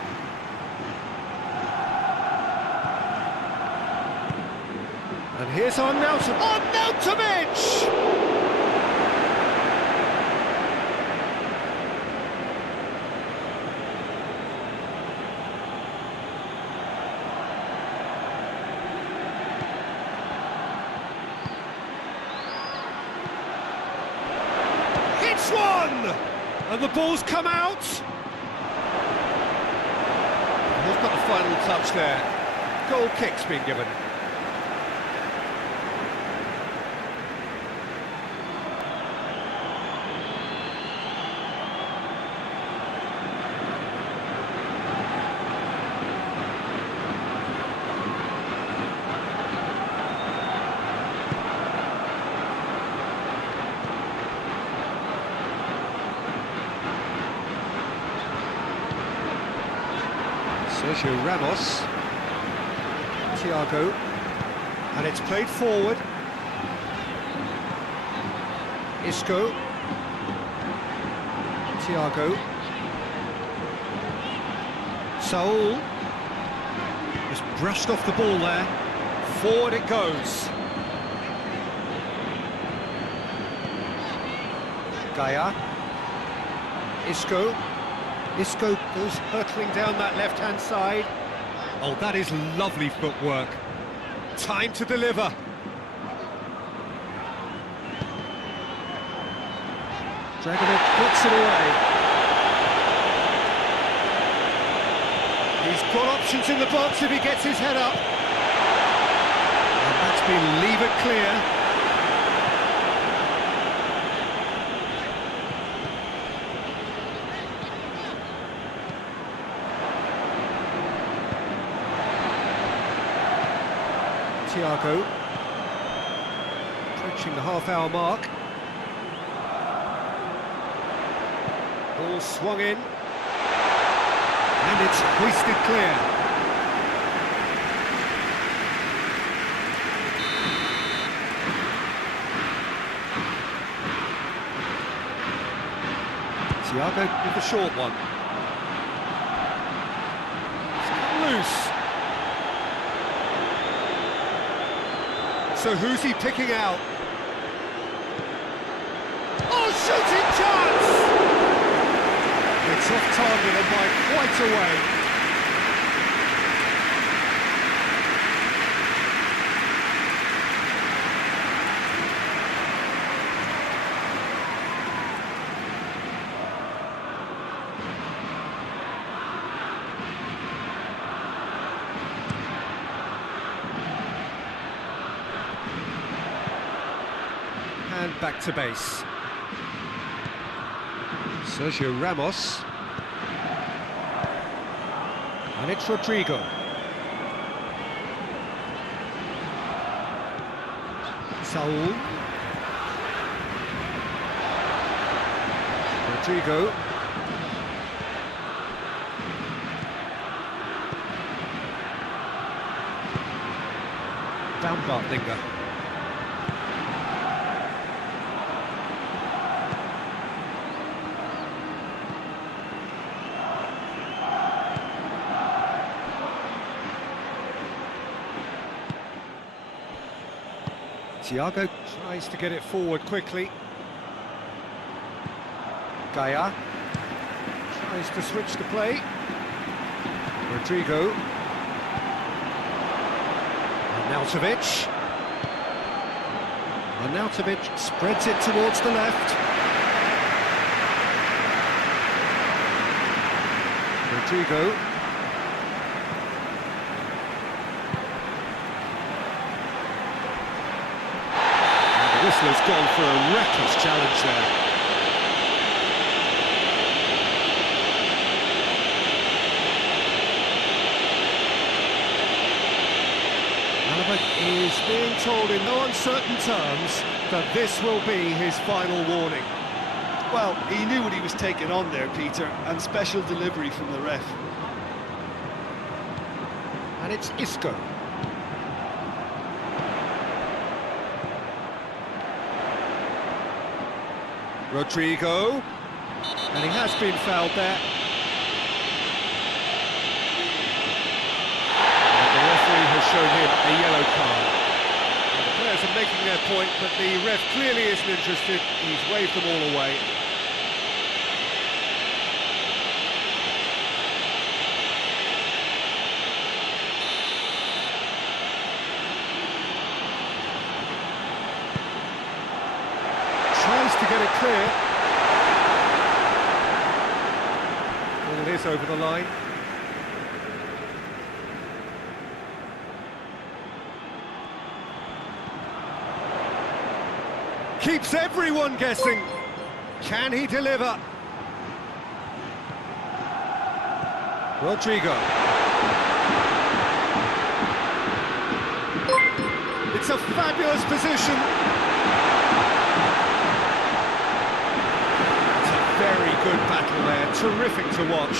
And here's Arnautovic! It's one! And the ball's come out. Who's got the final touch there? Goal kick's been given. Sergio Ramos, Thiago, and it's played forward. Isco, Thiago, Saul, just brushed off the ball there. Forward it goes. Gaia, Isco. Isco goes hurtling down that left-hand side. Oh, that is lovely footwork. Time to deliver. Dragovic puts it away. He's got options in the box if he gets his head up. And that's been levered clear. Thiago, approaching the half-hour mark. Ball swung in, and it's hoisted clear. Thiago with the short one. It's come loose. So who's he picking out? Oh, shooting chance! It's off target and by quite a way. And back to base. Sergio Ramos. And it's Rodrigo. Saul. Rodrigo. Baumgartlinger. Thiago tries to get it forward quickly. Gaia tries to switch the play. Rodrigo. Arnautovic. Arnautovic spreads it towards the left. Rodrigo. The whistler's gone for a reckless challenge there. Alaba is being told in no uncertain terms that this will be his final warning. Well, he knew what he was taking on there, Peter, and special delivery from the ref. And it's Isco. Rodrigo. And he has been fouled there. And the referee has shown him a yellow card. And the players are making their point, but the ref clearly isn't interested. He's waved them all away. Tries to get it clear. Well, it is over the line. Keeps everyone guessing. Can he deliver? Rodrigo. It's a fabulous position. Very good battle there, terrific to watch.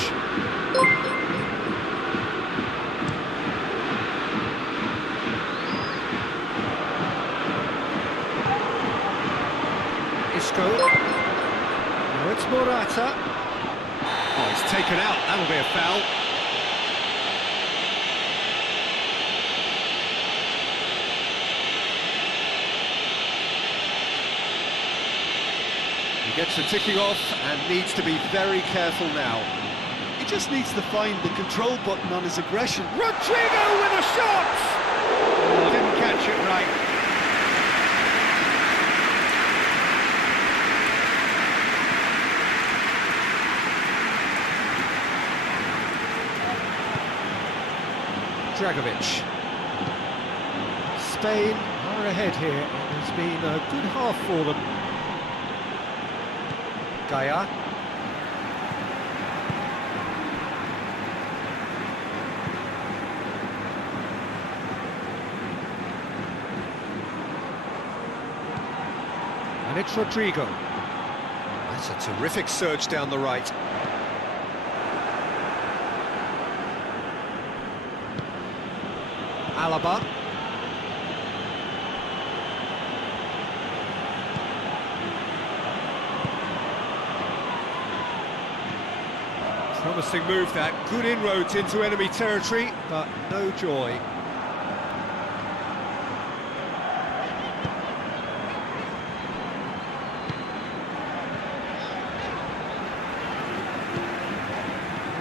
Isco. Now it's Morata. Oh, he's taken out, that'll be a foul. He gets the ticking off and needs to be very careful now. He just needs to find the control button on his aggression. Rodrigo with a shot! Oh, didn't catch it right. Dragovic. Spain are ahead here. It has been a good half for them. Gaia. And it's Rodrigo. That's a terrific surge down the right. Alaba. Promising move that, good inroads into enemy territory, but no joy.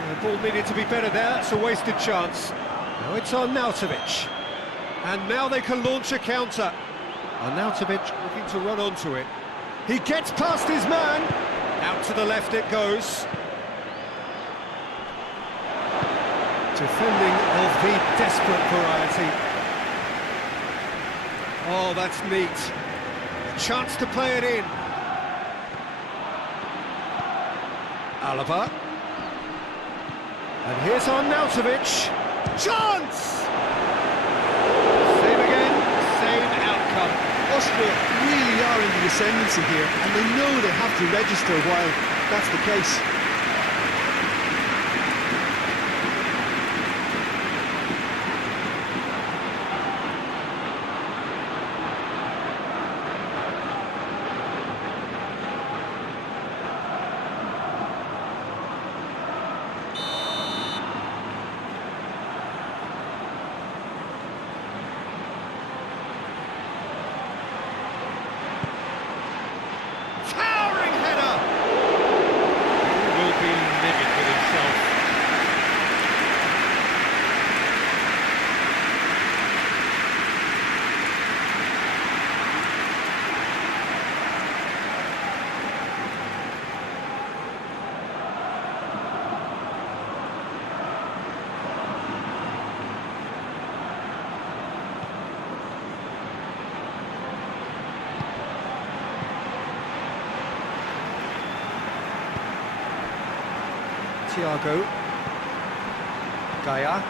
The ball needed to be better there, that's a wasted chance. Now it's Arnautovic, and now they can launch a counter. Arnautovic looking to run onto it. He gets past his man, out to the left it goes. Defending of the desperate variety. Oh, that's neat. A chance to play it in. Alaba. And here's Arnautovic. Chance! Same again, same outcome. Austria really are in the ascendancy here, and they know they have to register while that's the case. Thiago. Gaia.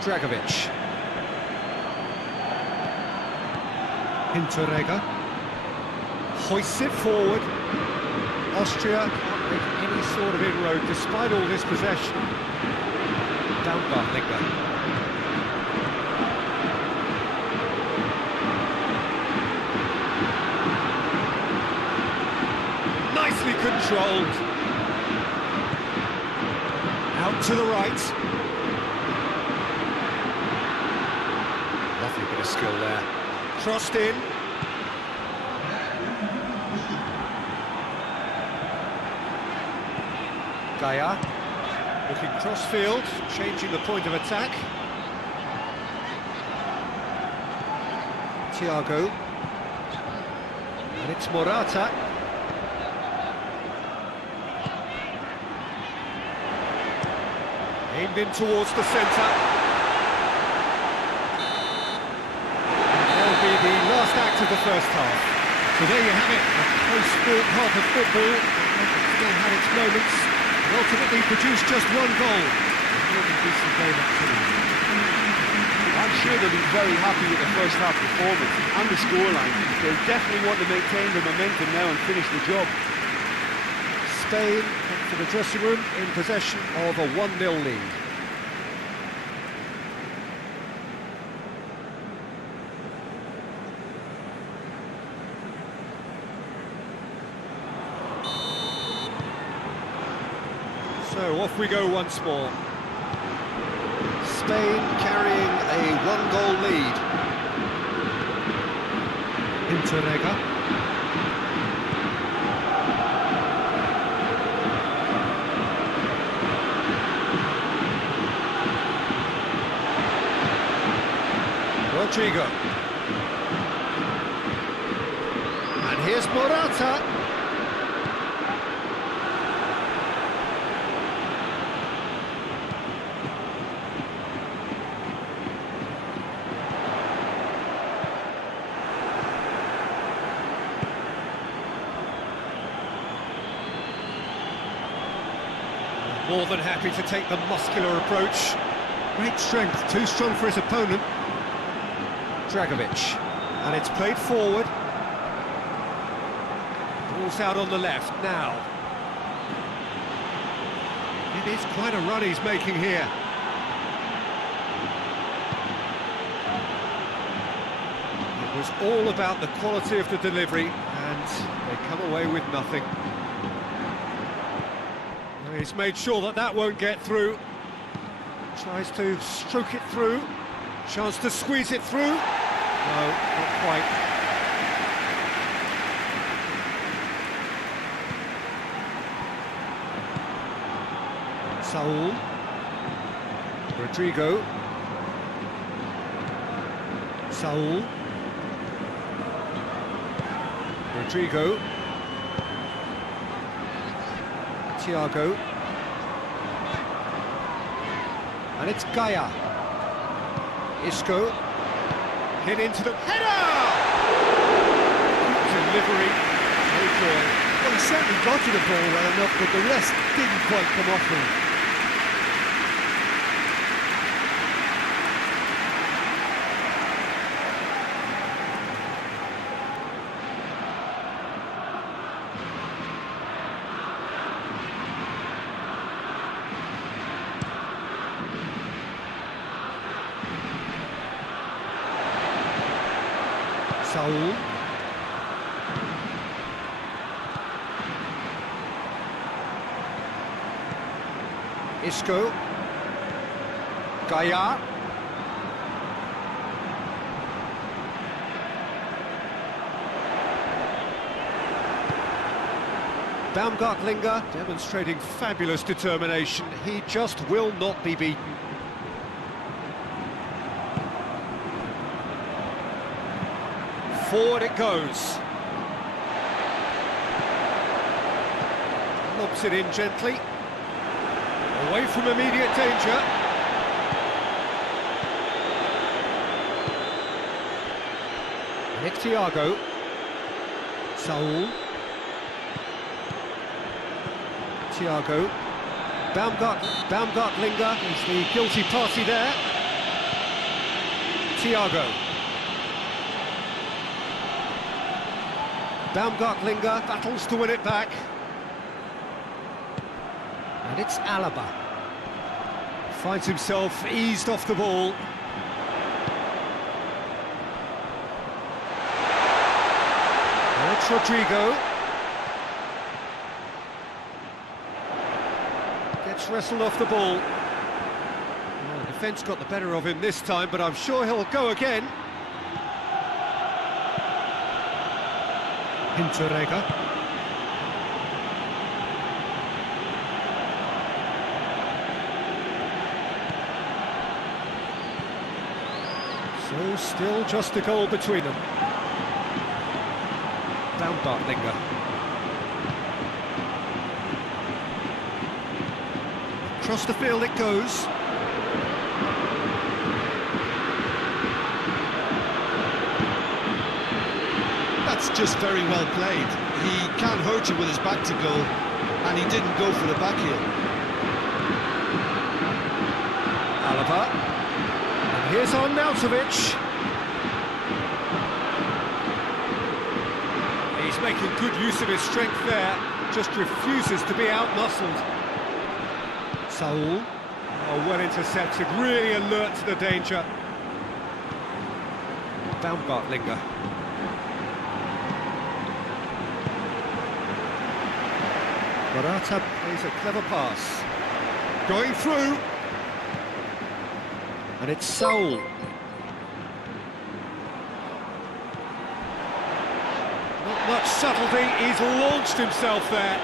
Dragovic. Hinteregger. Hoists it forward. Austria can't make any sort of inroad despite all this possession. Baumgartlinger. Nicely controlled. Out to the right. Lovely bit of skill there. Crossed in. Gaia. Looking cross-field, changing the point of attack. Thiago. And it's Morata. Aimed in towards the centre. That'll be the last act of the first half. So there you have it, a close-fought half of football. It still had its moments, and ultimately produced just one goal. Decent game activity. I'm sure they'll be very happy with the first half performance and the scoreline. They'll definitely want to maintain the momentum now and finish the job. Spain to the dressing room in possession of a 1-0 lead. So off we go once more. Spain carrying a 1-goal lead. Hinteregger. Rodrigo. And here's Morata. More than happy to take the muscular approach. Great strength, too strong for his opponent. Dragovic, and it's played forward. Ball's out on the left now. It is quite a run he's making here. It was all about the quality of the delivery, and they come away with nothing. He's made sure that that won't get through. Tries to stroke it through. Chance to squeeze it through. No, not quite. Saul. Rodrigo. Saul. Rodrigo. Thiago. And it's Gaia. Isco. Hit into the header! Delivery. No joy. Well, he certainly got to the ball well enough, but the rest didn't quite come off him. Saul. Isco. Gaia. Baumgartlinger demonstrating fabulous determination. He just will not be beaten. Forward it goes. Lobs it in gently. Away from immediate danger. And it's Thiago. Saul. Thiago. Baumgartlinger is the guilty party there. Thiago. Baumgartlinger battles to win it back. And it's Alaba. Finds himself eased off the ball. And it's Rodrigo. Gets wrestled off the ball. Well, the defence got the better of him this time, but I'm sure he'll go again. Hinteregger. So still just a goal between them. Baumgartlinger. Across the field it goes. That's just very well played. He can't hurt you with his back to goal, and he didn't go for the back heel. Alaba. And here's Arnautovic. He's making good use of his strength there, just refuses to be out-muscled. Saul. Oh, well intercepted, really alert to the danger. Baumgartlinger. Morata plays a clever pass. Going through. And it's Saul. Not much subtlety, he's launched himself there.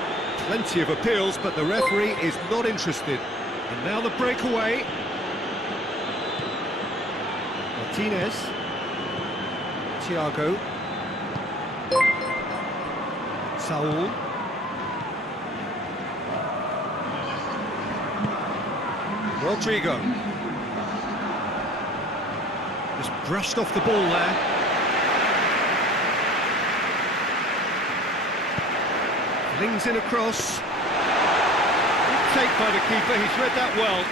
Plenty of appeals, but the referee is not interested. And now the breakaway. Martinez. Thiago. Saul. Rodrigo. Just brushed off the ball there. Flings in across. Good take by the keeper, he's read that well.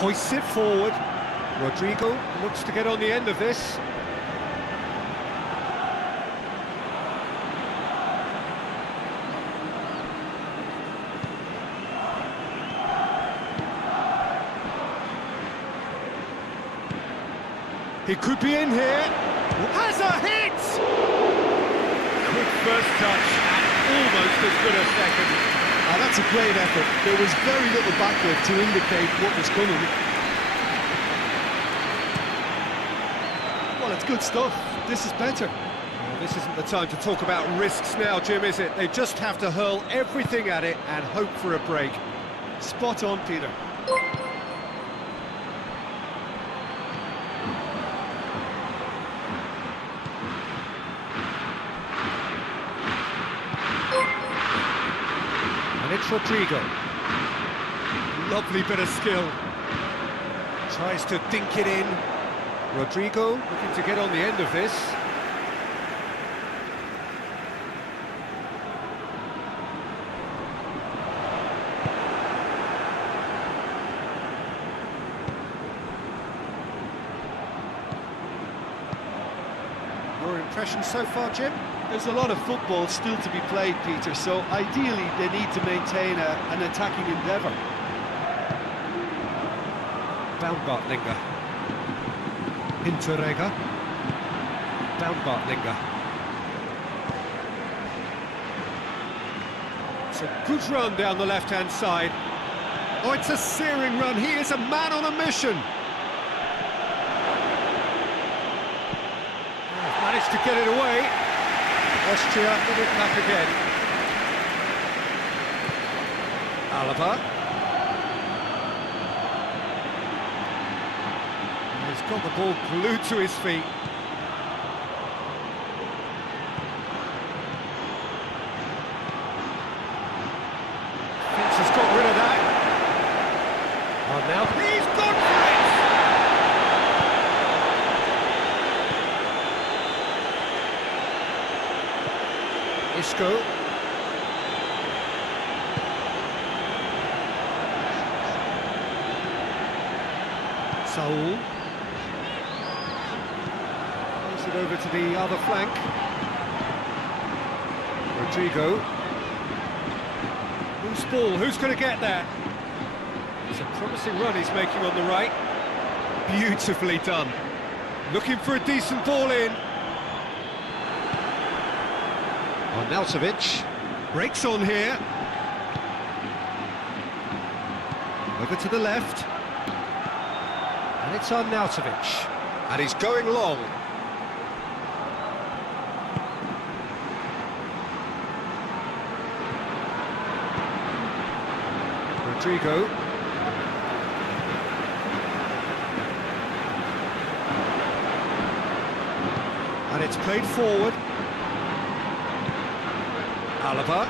Hoists it forward. Rodrigo looks to get on the end of this. He could be in here. Has a hit! Good first touch and almost as good a second. That's a great effort. There was very little backward to indicate what was coming. Well, it's good stuff. This is better. Well, this isn't the time to talk about risks now, Jim, is it? They just have to hurl everything at it and hope for a break. Spot on, Peter. And it's Rodrigo. Lovely bit of skill. Tries to dink it in. Rodrigo looking to get on the end of this. Your impression so far, Jim? There's a lot of football still to be played, Peter, so ideally they need to maintain an attacking endeavour. Baumgartlinger. Hinteregger. Baumgartlinger. It's a good run down the left-hand side. Oh, it's a searing run. He is a man on a mission. Oh, managed to get it away. Austria with it back again. Alaba. He's got the ball glued to his feet. Fitz has got rid of that. Oh, now he's gone for it! Isco. Saul. Plays it over to the other flank. Rodrigo. Loose ball, who's going to get there? It's a promising run he's making on the right. Beautifully done. Looking for a decent ball in. Arnautovic breaks on here. Over to the left. And it's Arnautovic. And he's going long. Rodrigo. And it's played forward. Alaba.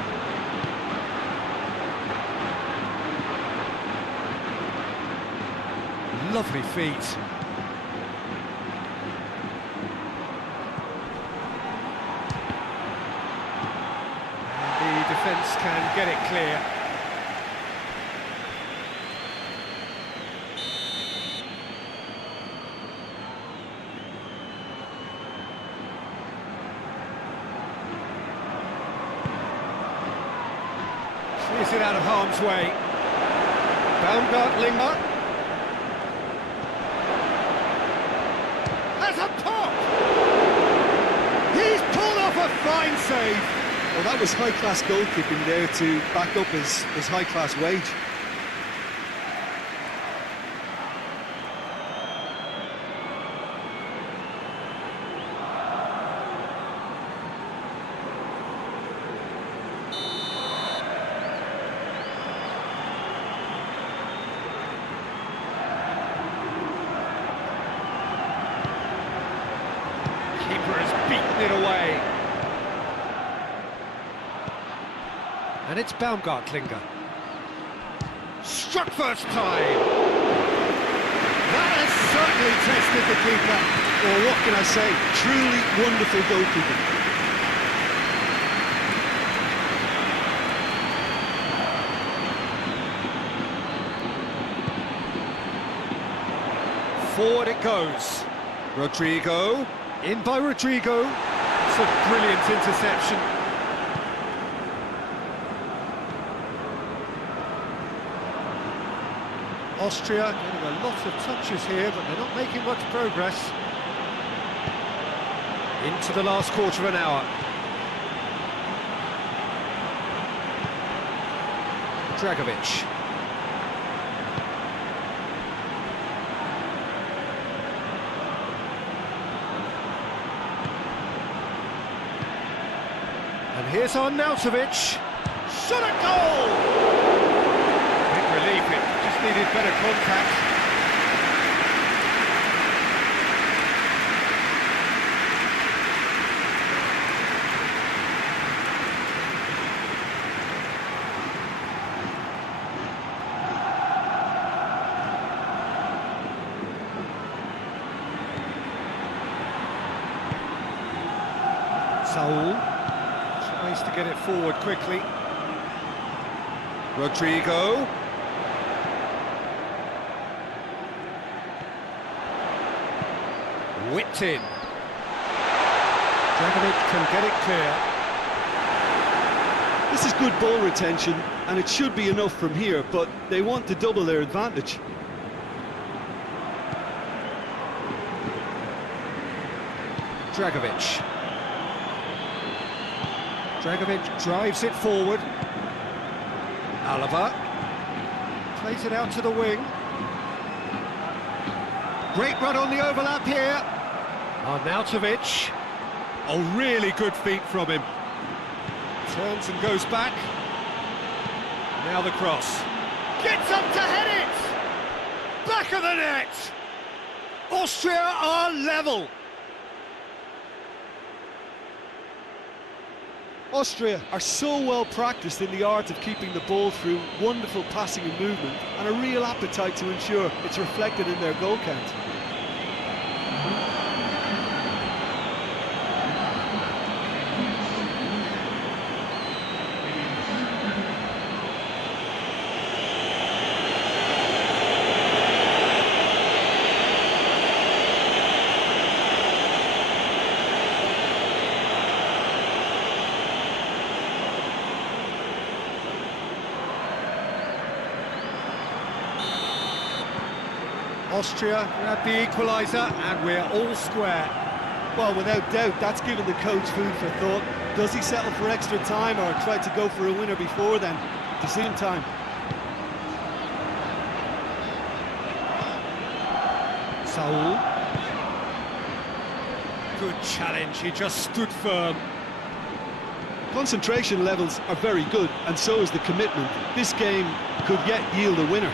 Lovely feet. And the defence can get it clear. Clears it out of harm's way. Baumgartlinger. Has a pop! He's pulled off a fine save. Well, that was high-class goalkeeping there to back up his high-class wage. Keeper has beaten it away. And it's Baumgartlinger. Struck first time. That has certainly tested the keeper. Well, what can I say? Truly wonderful goalkeeping. Forward it goes. Rodrigo. In by Rodrigo. It's a brilliant interception. Austria getting a lot of touches here, but they're not making much progress. Into the last quarter of an hour. Dragovic. And here's Arnautovic. Shot at goal! Big relief, it just needed better contact. Saul tries to get it forward quickly. Rodrigo. Whipped in. Dragovic can get it clear. This is good ball retention, and it should be enough from here, but they want to double their advantage. Dragovic. Dragovic drives it forward. Alaba plays it out to the wing. Great run on the overlap here. Arnautovic. Oh, really good feet from him. Turns and goes back. Now the cross. Gets up to head it! Back of the net! Austria are level. Austria are so well practiced in the art of keeping the ball through wonderful passing and movement, and a real appetite to ensure it's reflected in their goal count. Austria grab the equaliser, and we're all square. Well, without doubt, that's given the coach food for thought. Does he settle for extra time or try to go for a winner before then? Decision time. Saul. Good challenge, he just stood firm. Concentration levels are very good, and so is the commitment. This game could yet yield a winner.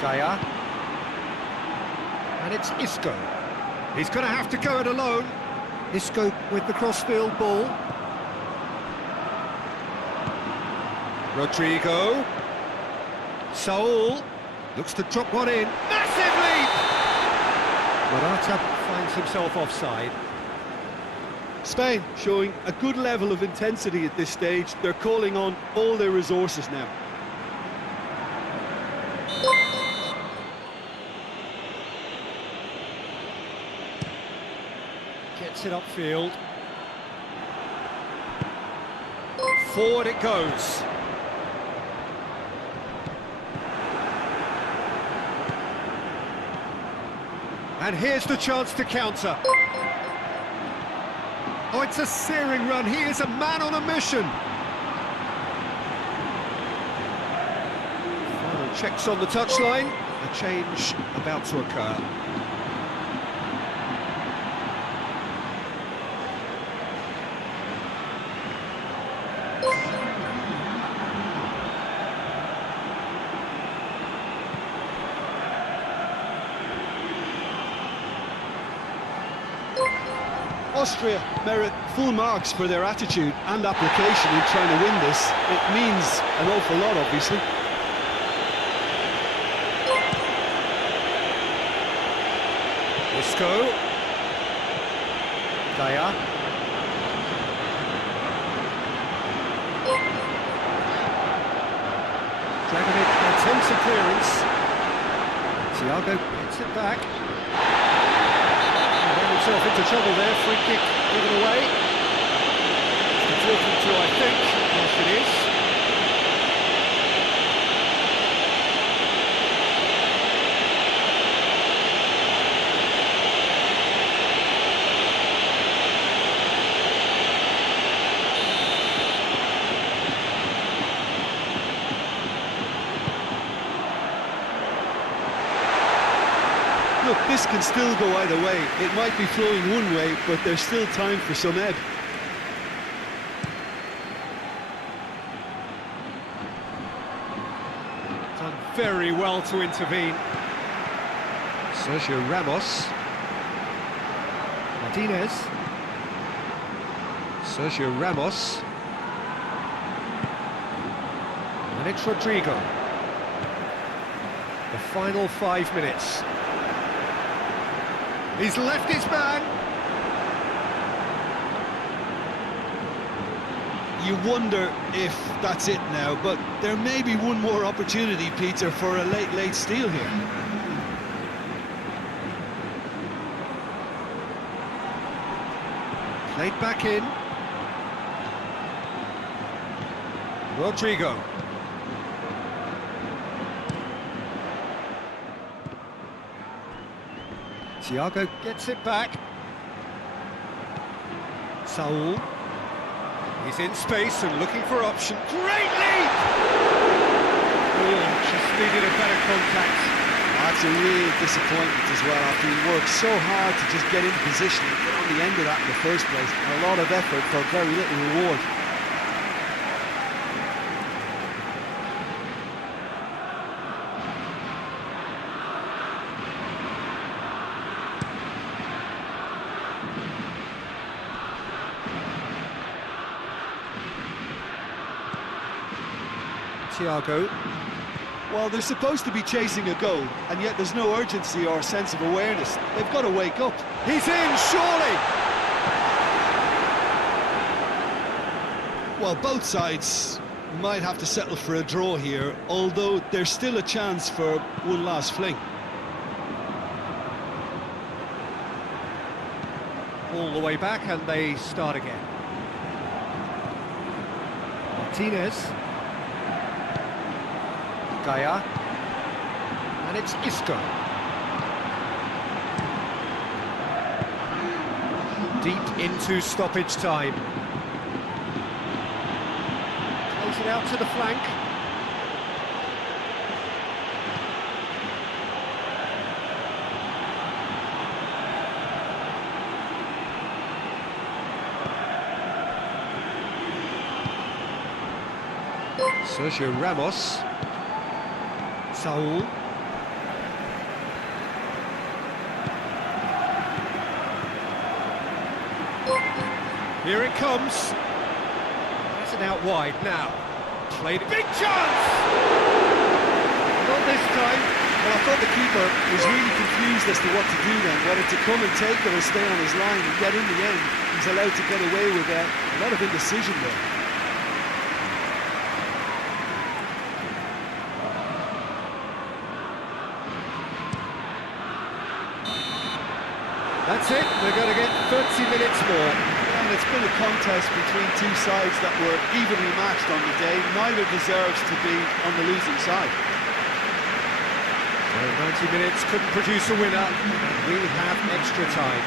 Gaia. And it's Isco. He's going to have to go it alone. Isco with the crossfield ball. Rodrigo. Saul looks to drop one in. Massive leap! Morata finds himself offside. Spain showing a good level of intensity at this stage. They're calling on all their resources now. Gets it upfield. Forward it goes. And here's the chance to counter. Oh, it's a searing run. He is a man on a mission. Final checks on the touchline. A change about to occur. Austria merit full marks for their attitude and application in trying to win this. It means an awful lot, obviously. Isco. Gaia. Dragovic attempts a clearance. Thiago gets it back. Himself into trouble there, free kick given away. It's talking to, I think. Yes, it is. Look, this can still go either way. It might be flowing one way, but there's still time for some ebb. Done very well to intervene. Sergio Ramos. Martinez. Sergio Ramos. And it's Rodrigo. The final 5 minutes. He's left his man. You wonder if that's it now, but there may be one more opportunity, Peter, for a late steal here. Played back in. Rodrigo. Thiago gets it back. Saul. He's in space and looking for option. Great leap! Oh, just needed a better contact. That's a real disappointment as well, after he worked so hard to just get into position and get on the end of that in the first place. A lot of effort for very little reward. Thiago. Well, they're supposed to be chasing a goal, and yet there's no urgency or sense of awareness. They've got to wake up. He's in, surely! Well, both sides might have to settle for a draw here, although there's still a chance for one last fling. All the way back, and they start again. Martinez. Gaia. And it's Isco. Deep into stoppage time. Plays it out to the flank. Sergio Ramos. Saul. Here it comes. That's it out wide now. Played a big chance! Not this time. Well, I thought the keeper was really confused as to what to do then, whether to come and take it or stay on his line, and yet in the end, he's allowed to get away with a lot of indecision there. That's it, they're going to get 30 minutes more. And it's been a contest between two sides that were evenly matched on the day. Neither deserves to be on the losing side. So 90 minutes couldn't produce a winner. We have extra time.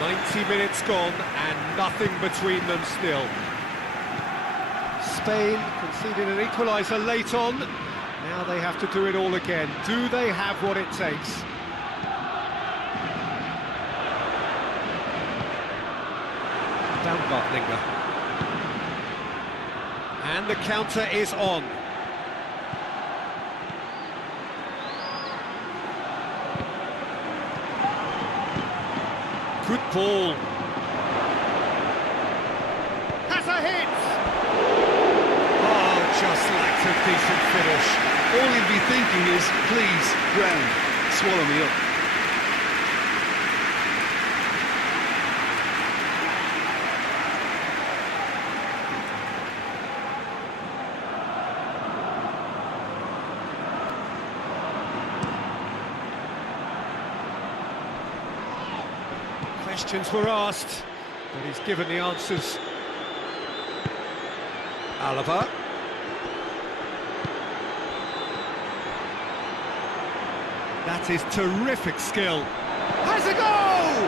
"90 minutes gone and nothing between them still." Spain conceded an equaliser late on. Now they have to do it all again. Do they have what it takes? Down Bartlinger. And the counter is on. Good ball. Has a hit! Oh, just lacked a decent finish. All he'd be thinking is, please, ground, swallow me up. Questions were asked, but he's given the answers. Alaba. That is terrific skill. Has a goal!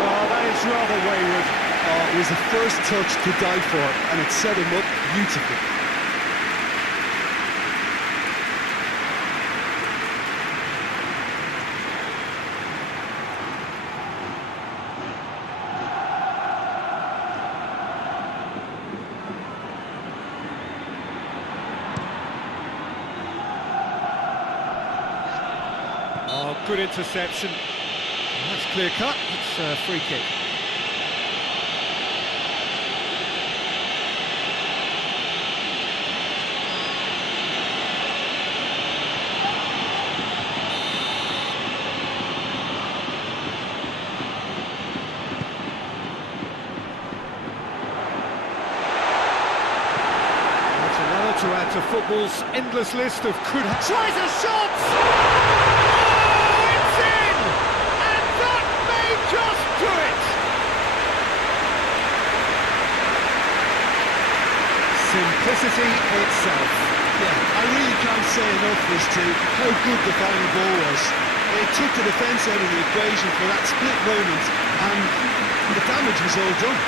Oh, that is rather wayward. Oh, it was the first touch to die for, and it set him up beautifully. Oh, good interception. That's clear cut. It's a free kick. That's another to add to football's endless list of could have. Tries a shot! Just do it! Simplicity itself. Yeah, I really can't say enough as to how good the final ball was. It took the defence out of the equation for that split moment, and the damage was all done.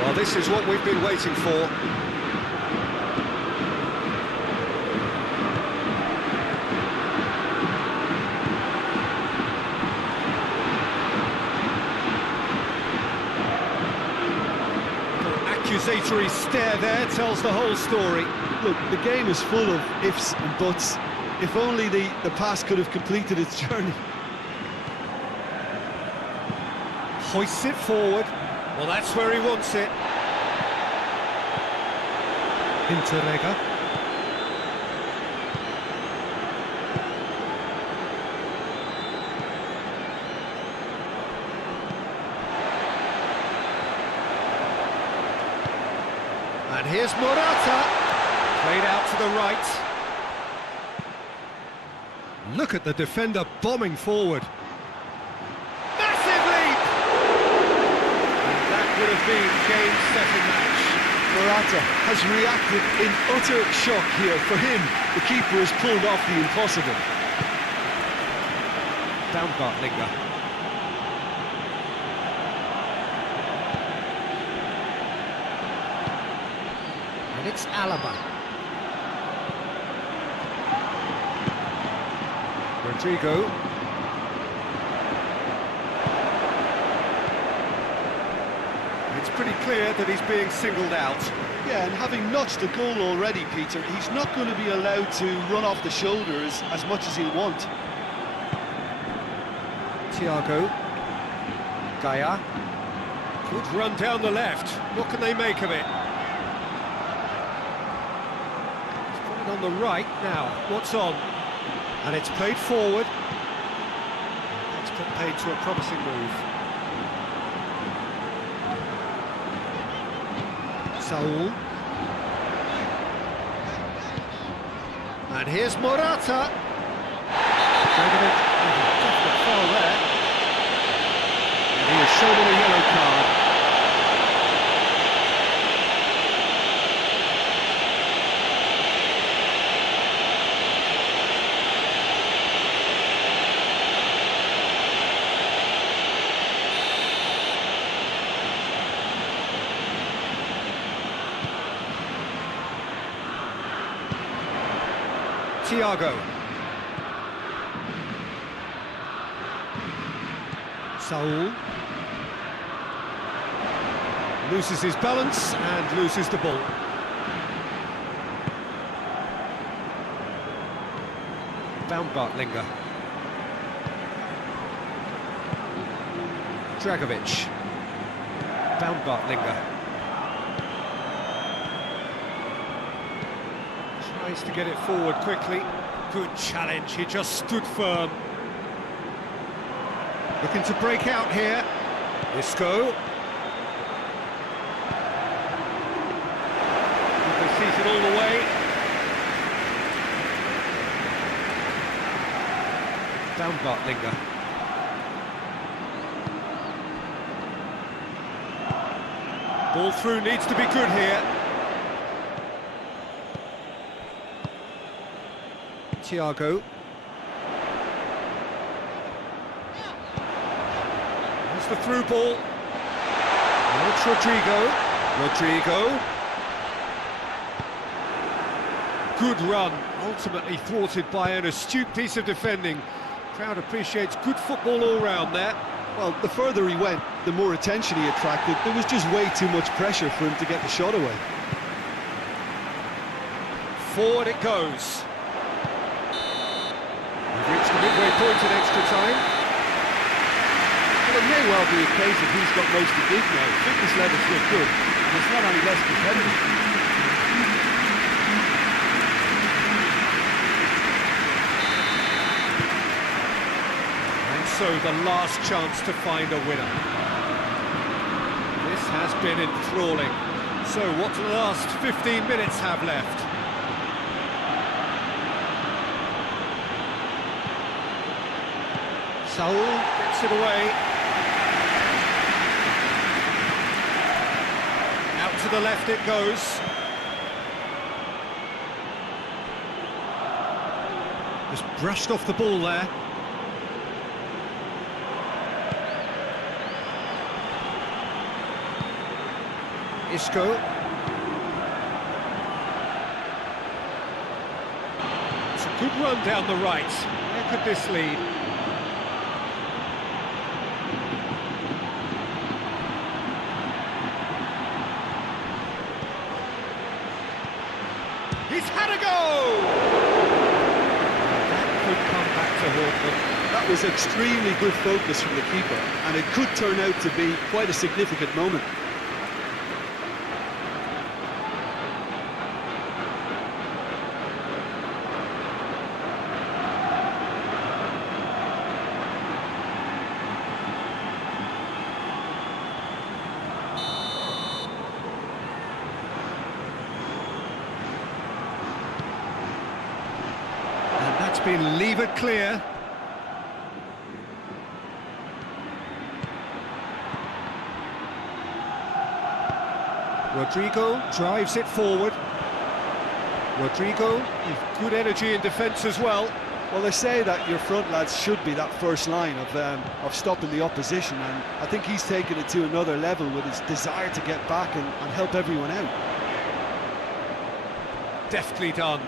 Well, this is what we've been waiting for. Accusatory stare there tells the whole story. Look, the game is full of ifs and buts. If only the pass could have completed its journey. Hoists it forward. Well, that's where he wants it. Interrega. And here's Morata. Played out to the right. Look at the defender bombing forward. Massive leap! And that would have been game-setting match. Morata has reacted in utter shock here. For him, the keeper has pulled off the impossible. Baumgartlinger. And it's Alaba. Rodrigo. It's pretty clear that he's being singled out. Yeah, and having notched a goal already, Peter, he's not going to be allowed to run off the shoulders as much as he'll want. Thiago. Gaia. Good run down the left. What can they make of it? He's got it on the right now. What's on? And it's played forward. That's put paid to a promising move. Saul. And here's Morata. Definite foul there. And he is shown a yellow card. Thiago. Saul. Loses his balance and loses the ball. Baumgartlinger. Dragovic. Baumgartlinger. Tries to get it forward quickly. Good challenge, he just stood firm. Looking to break out here. Isco. Seated all the way. Baumgartlinger. Ball through needs to be good here. Thiago. There's the through ball. Now it's Rodrigo. Good run, ultimately thwarted by an astute piece of defending. Crowd appreciates good football all round there. Well, the further he went, the more attention he attracted. There was just way too much pressure for him to get the shot away. Forward it goes. We've reached the midway point in extra time. Well, it may well be a case of who's got most to give now. Fitness levels look good, and it's not any less competitive. So the last chance to find a winner. This has been enthralling. So what do the last 15 minutes have left? Saul gets it away. Out to the left it goes. Just brushed off the ball there. Isco. It's a good run down the right. Where could this lead? He's had a go! That could come back to haunt them. That was extremely good focus from the keeper, and it could turn out to be quite a significant moment. That's been levered clear. Rodrigo drives it forward. Rodrigo with good energy in defence as well. Well, they say that your front lads should be that first line of stopping the opposition, and I think he's taken it to another level with his desire to get back and help everyone out. Deftly done.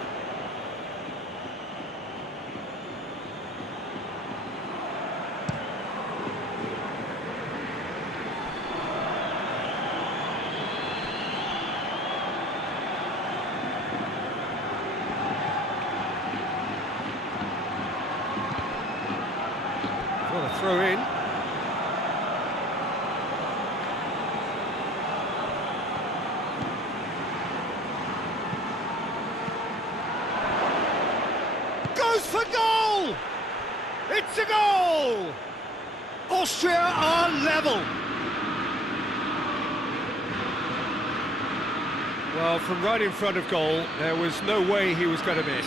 What a throw in. Goes for goal! It's a goal! Austria are level. Well, from right in front of goal, there was no way he was going to miss.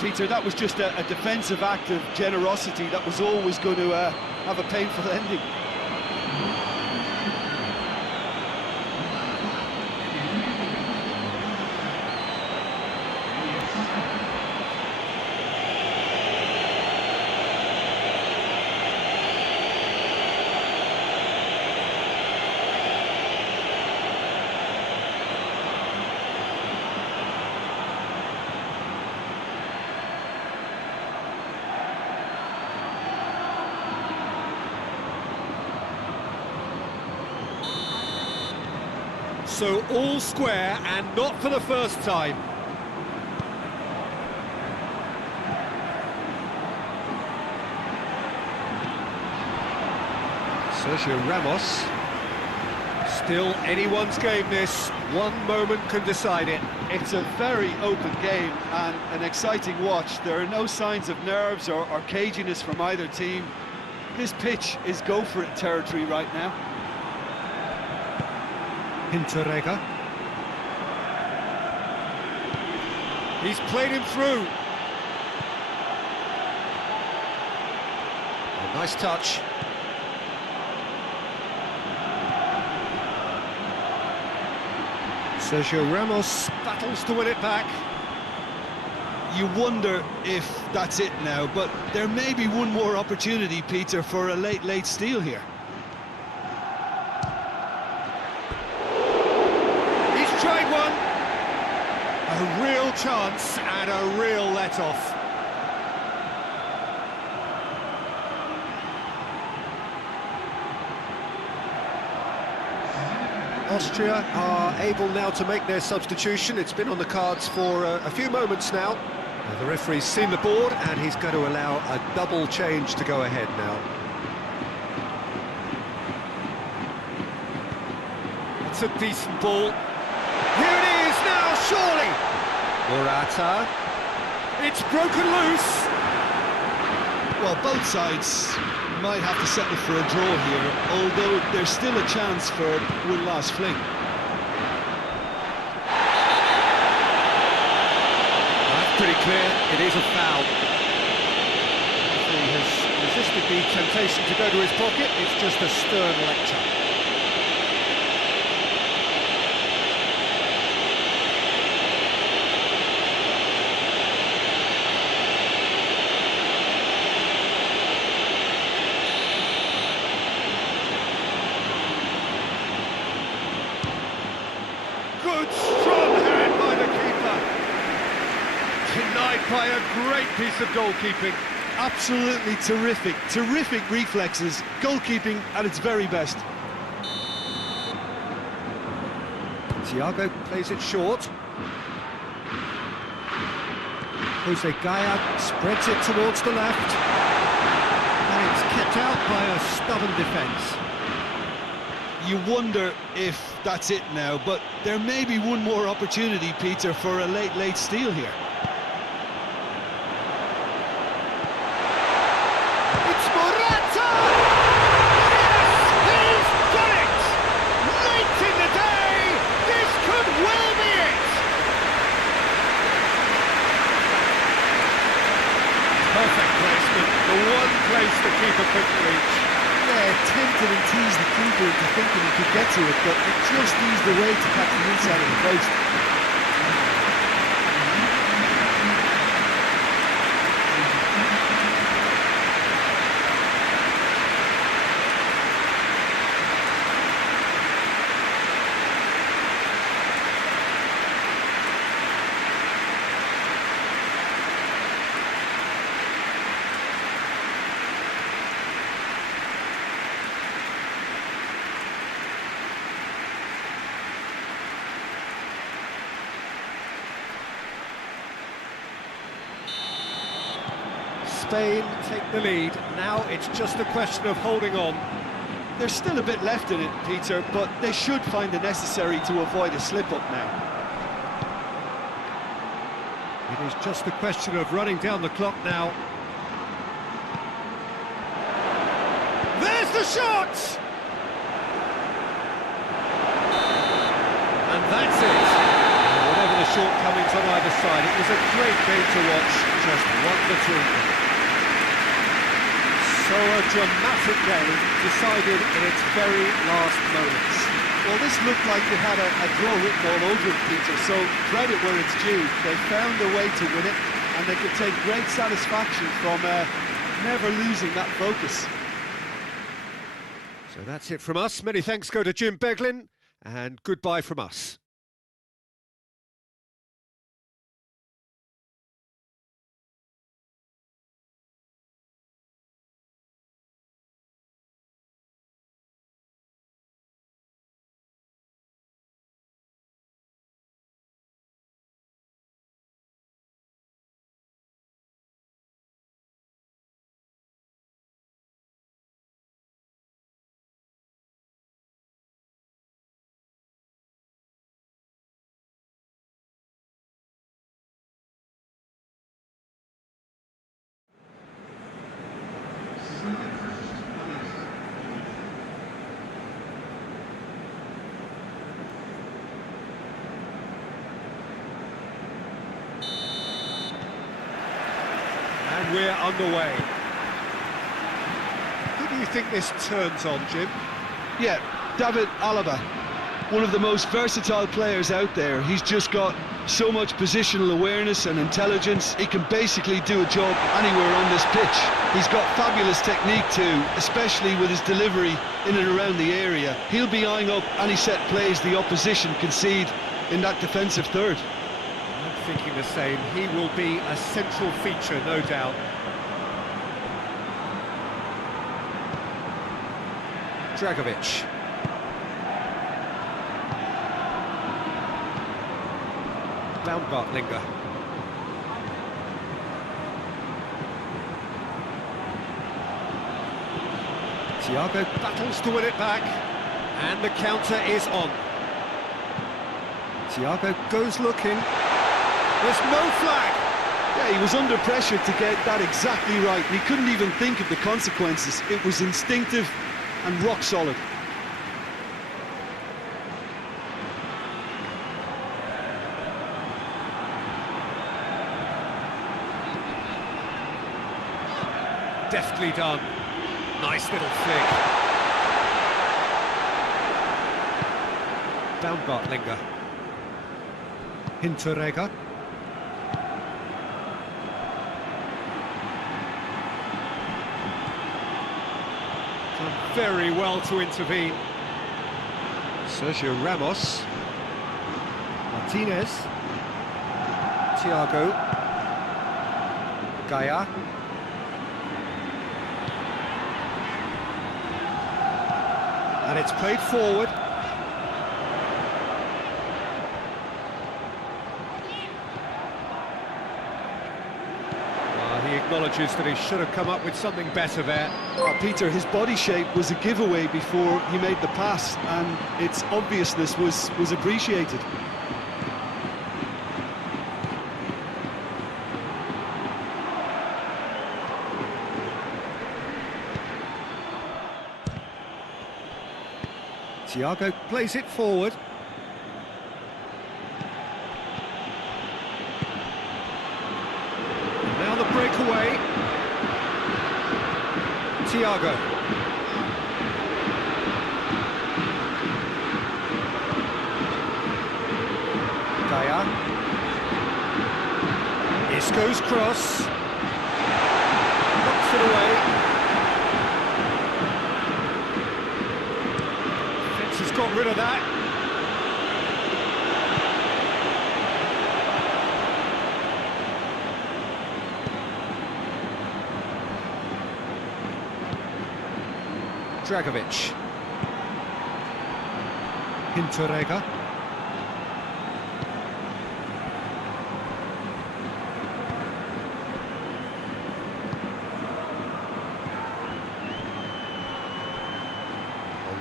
Peter, that was just a defensive act of generosity that was always going to have a painful ending. So all square, and not for the first time. Sergio Ramos. Still anyone's game this. One moment can decide it. It's a very open game and an exciting watch. There are no signs of nerves or caginess from either team. This pitch is go-for-it territory right now. Hinterregger. He's played him through. A nice touch. Sergio Ramos battles to win it back. You wonder if that's it now, but there may be one more opportunity, Peter, for a late steal here. He's tried one. A real chance and a real let-off. Austria are able now to make their substitution. It's been on the cards for a few moments now. The referee's seen the board and he's going to allow a double change to go ahead now. It's a decent ball. Here it is now, surely! Morata. It's broken loose. Well, both sides might have to settle for a draw here, although there's still a chance for one last fling. That's pretty clear, it is a foul. He has resisted the temptation to go to his pocket, it's just a stern lecture. Good, strong hand by the keeper. Denied by a great piece of goalkeeping. Absolutely terrific reflexes, goalkeeping at its very best. Thiago plays it short. Jose Gaya spreads it towards the left. And it's kept out by a stubborn defence. You wonder if that's it now, but there may be one more opportunity, Peter, for a late steal here. It's Morata! Yes, he's done it! Late in the day, this could well be it! Perfect placement, the one place the keeper couldn't reach. Yeah, tempted and teased the keeper into thinking he could get to it, but it just eased away to catch the inside of the post. Spain take the lead. Now it's just a question of holding on. There's still a bit left in it, Peter, but they should find the necessary to avoid a slip-up now. It is just a question of running down the clock now. There's the shot! And that's it. Whatever the shortcomings on either side, it was a great game to watch, just one between them. So a dramatic game, decided in its very last moments. Well, this looked like it had a draw written all over it, Peter, so credit where it's due. They found a way to win it, and they could take great satisfaction from never losing that focus. So that's it from us. Many thanks go to Jim Beglin, and goodbye from us. we're underway. Who do you think this turns on, Jim? Yeah, David Alaba, one of the most versatile players out there. He's just got so much positional awareness and intelligence. He can basically do a job anywhere on this pitch. He's got fabulous technique too, especially with his delivery in and around the area. He'll be eyeing up any set plays the opposition concede in that defensive third. I'm thinking the same. He will be a central feature, no doubt. Dragovic. Baumgartlinger. Thiago battles to win it back, and the counter is on. Thiago goes looking. There's no flag. Yeah, he was under pressure to get that exactly right. He couldn't even think of the consequences. It was instinctive and rock solid. Deftly done. Nice little flick. Baumgartlinger. Hinteregger. Done very well to intervene. Sergio Ramos. Martinez. Thiago. Gaia. And it's played forward. He acknowledges that he should have come up with something better there. Peter, his body shape was a giveaway before he made the pass, and its obviousness was appreciated. Thiago plays it forward. And now the breakaway. Thiago. Gaia. Isco's cross. Knocks it away. Has got rid of that. Dragovic. Hinteregger.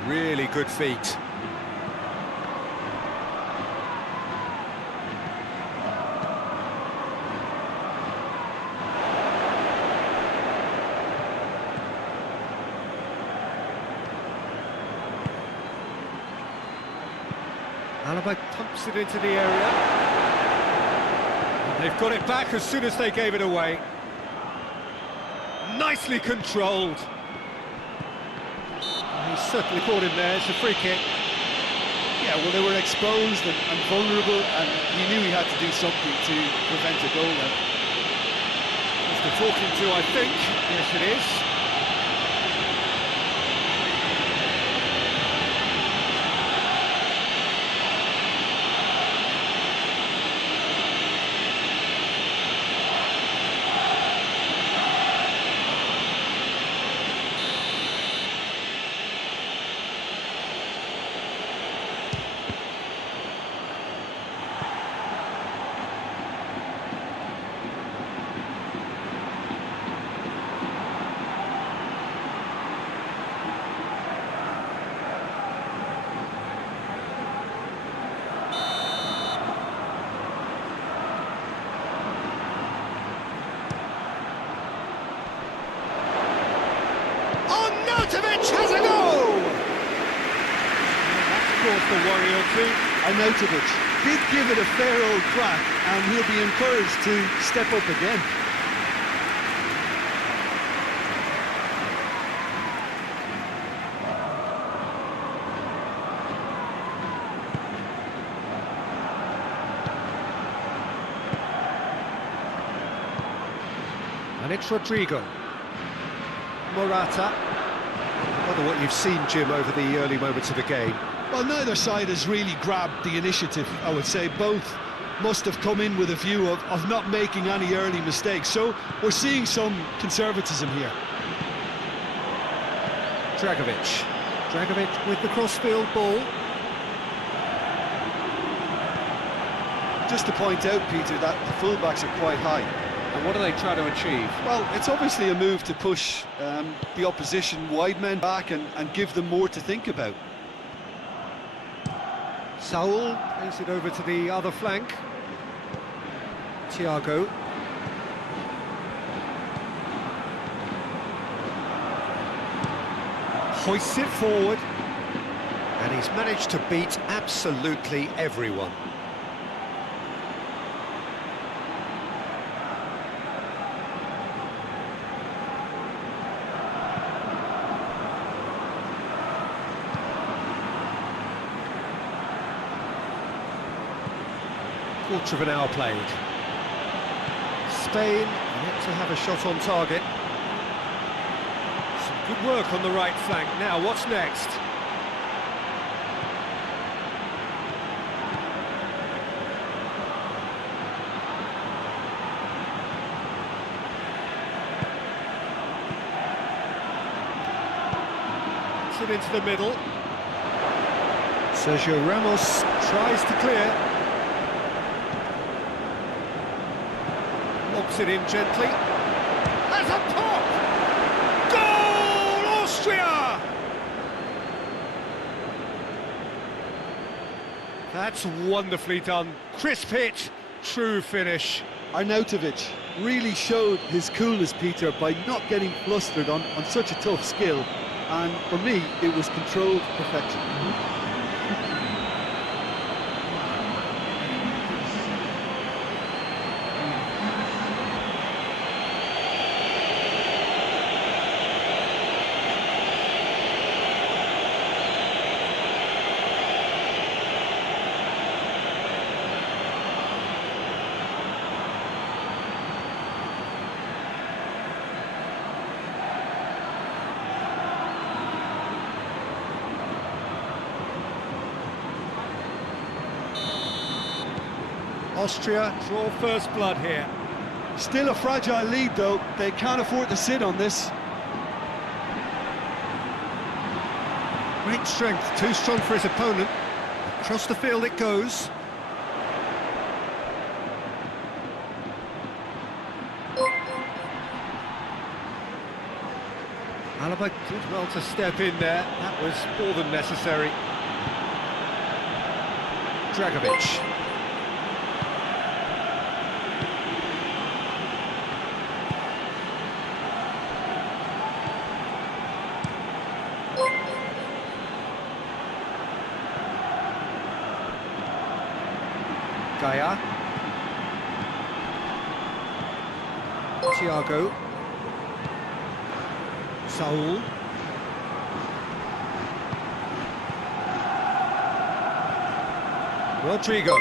Really good feet. Alaba pumps it into the area. And they've got it back as soon as they gave it away. Nicely controlled. He's certainly caught him there. It's a free kick. Yeah, well, they were exposed and vulnerable, and he knew he had to do something to prevent a goal then. That's the talking to, I think. Yes, it is. Has a goal! That's caused a worry or two. Arnautovic did give it a fair old crack, and he'll be encouraged to step up again. And it's Rodrigo. Morata. I wonder what you've seen, Jim, over the early moments of the game. Well, neither side has really grabbed the initiative, I would say. Both must have come in with a view of not making any early mistakes. So we're seeing some conservatism here. Dragovic. Dragovic with the crossfield ball. Just to point out, Peter, that the fullbacks are quite high. And what are they trying to achieve? Well, it's obviously a move to push the opposition wide men back and give them more to think about. Saul plays it over to the other flank. Thiago. Hoists it forward. And he's managed to beat absolutely everyone. Quarter of an hour played. Spain yet to have a shot on target. Some good work on the right flank. Now, what's next? Puts it into the middle. Sergio Ramos tries to clear. Lobs it in gently. Has a pop! Goal, Austria! That's wonderfully done. Crisp hit, true finish. Arnautovic really showed his coolness, Peter, by not getting flustered on such a tough skill. And for me, it was controlled perfection. Austria draw first blood here. Still a fragile lead, though. They can't afford to sit on this. Great strength, too strong for his opponent. Across the field it goes. Alaba did well to step in there. That was more than necessary. Dragovic. Gaia. Thiago. Saul. Rodrigo.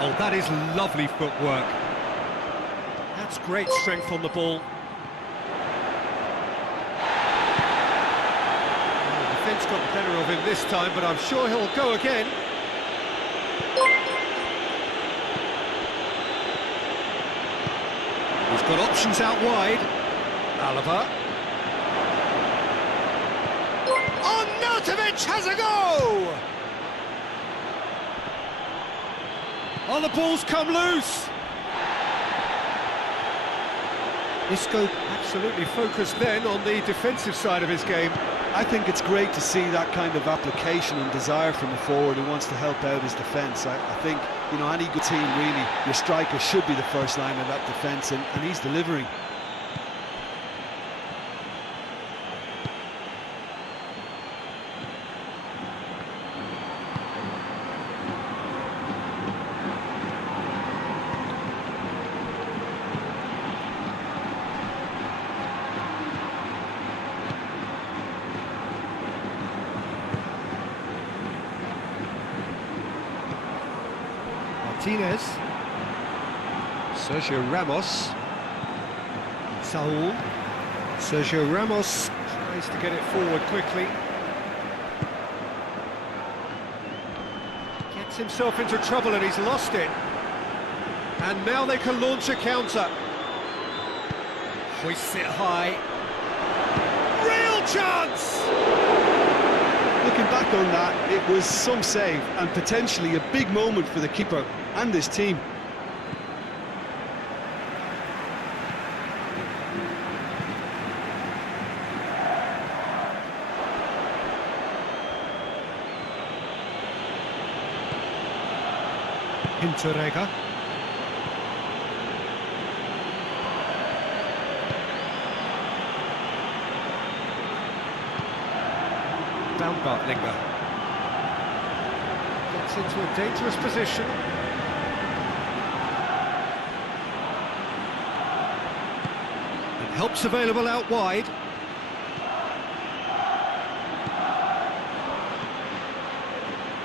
Oh, that is lovely footwork. That's great strength on the ball. Defence got the better of him this time, but I'm sure he'll go again. He's got options out wide. Alaba. Arnautovic has a go! Oh, the ball's come loose. Isco absolutely focused then on the defensive side of his game. I think it's great to see that kind of application and desire from a forward who wants to help out his defence. I think, you know, any good team, really, your striker should be the first line of that defence, and he's delivering. Martinez. Sergio Ramos. Saul. Sergio Ramos tries to get it forward quickly. Gets himself into trouble and he's lost it. And now they can launch a counter. Hoists it high. Real chance! Looking back on that, it was some save and potentially a big moment for the keeper and his team. Hinteregger. Baumgartlinger gets into a dangerous position. And help's available out wide.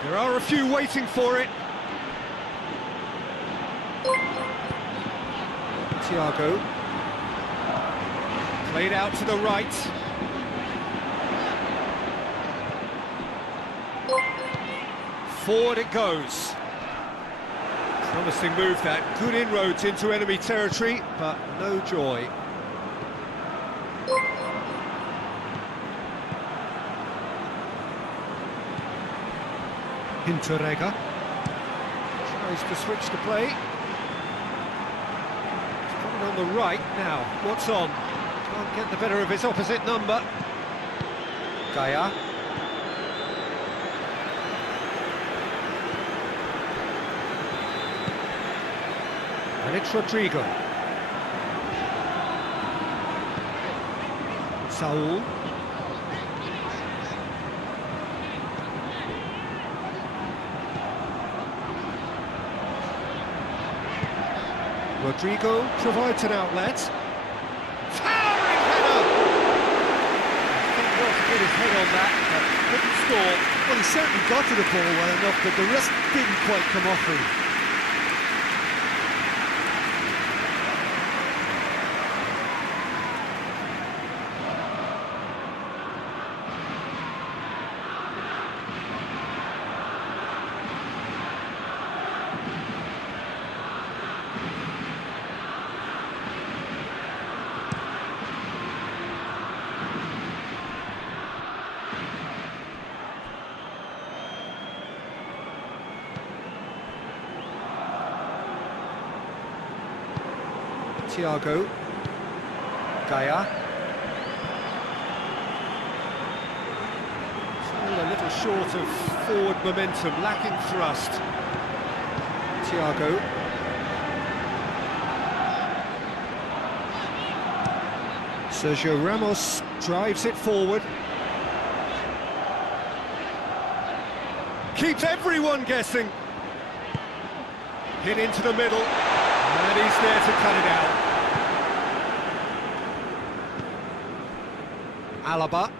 There are a few waiting for it. Thiago. Played out to the right. Forward it goes. Promising move that. Good inroads into enemy territory, but no joy. Hinteregger tries to switch the play. He's got it on the right now. What's on? Can't get the better of his opposite number. Gaia. And it's Rodrigo. Saul. Rodrigo provides an outlet. Towering header! I think well to get his head on that, but couldn't score. Well, he certainly got to the ball well enough, but the rest didn't quite come off for him. Thiago. Gaia. Still a little short of forward momentum, lacking thrust. Thiago. Sergio Ramos drives it forward. Keeps everyone guessing. Hit into the middle. And he's there to cut it out. Alaba.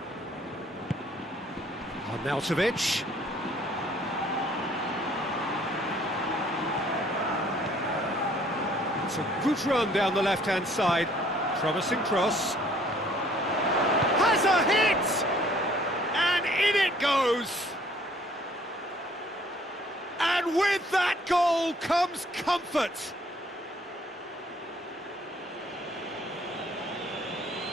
Arnautovic. It's a good run down the left-hand side. Promising cross. Has a hit! And in it goes! And with that goal comes comfort.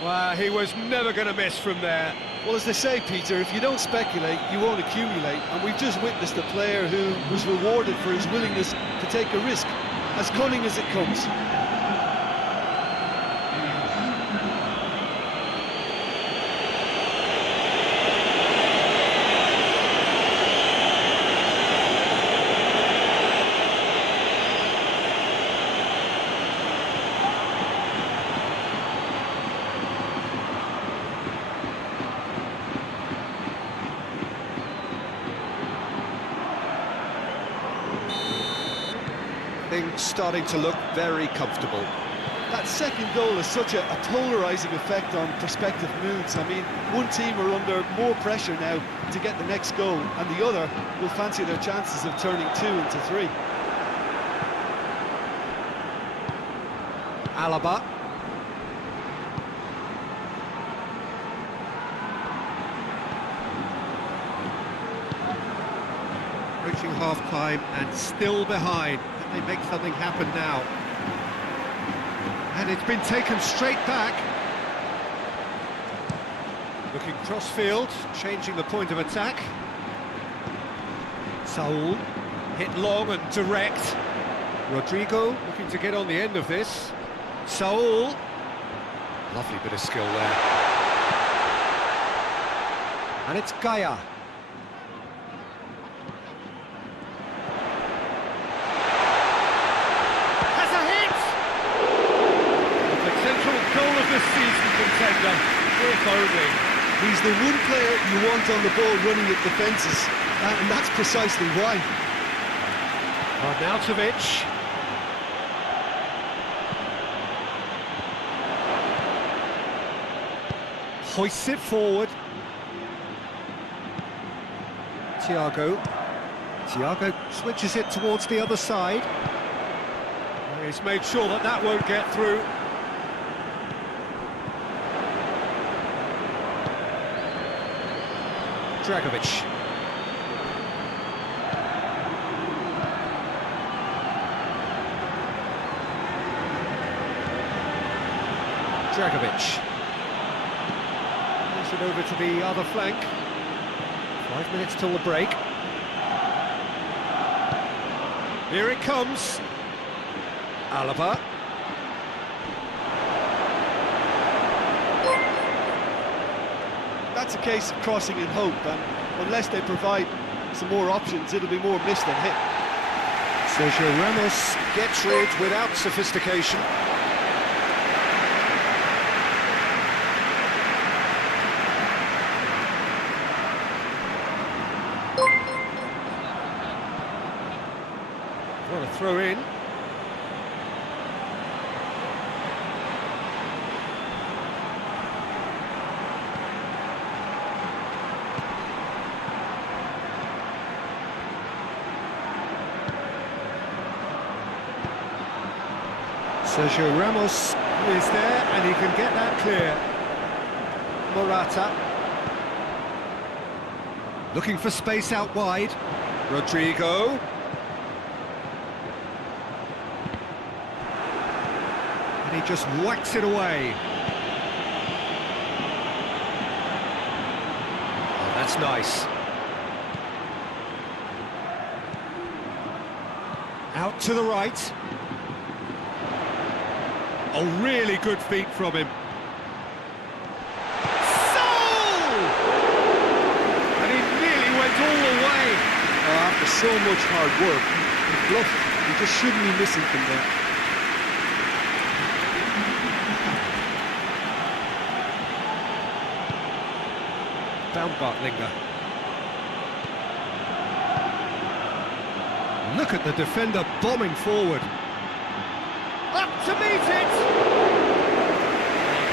Well, he was never going to miss from there. Well, as they say, Peter, if you don't speculate, you won't accumulate. And we've just witnessed a player who was rewarded for his willingness to take a risk, as cunning as it comes. Things starting to look very comfortable. That second goal has such a polarising effect on prospective moods. I mean, one team are under more pressure now to get the next goal, and the other will fancy their chances of turning 2 into 3. Alaba. Reaching half-time and still behind. Can they make something happen now? And it's been taken straight back. Looking cross-field, changing the point of attack. Saul, hit long and direct. Rodrigo looking to get on the end of this. Saul. Lovely bit of skill there. And it's Gaia. Has a hit! The potential goal of the season, contender. If only. He's the one player you want on the ball running at defences, and that's precisely why. Arnautovic. Hoists it forward. Thiago switches it towards the other side. He's made sure that that won't get through. Dragovic. Pass it over to the other flank. 5 minutes till the break. Here it comes. Alaba. That's a case of crossing in hope, and unless they provide some more options, it'll be more miss than hit. Sergio Ramos gets rid without sophistication. What a throw in. Sergio Ramos is there, and he can get that clear. Morata. Looking for space out wide. Rodrigo. And he just whacks it away. Oh, that's nice. Out to the right. Oh, really good feet from him. Soul! And he nearly went all the way. After so much hard work, he bluffed. He just shouldn't be missing from there. Baumgartlinger. Look at the defender bombing forward. Up to meet it!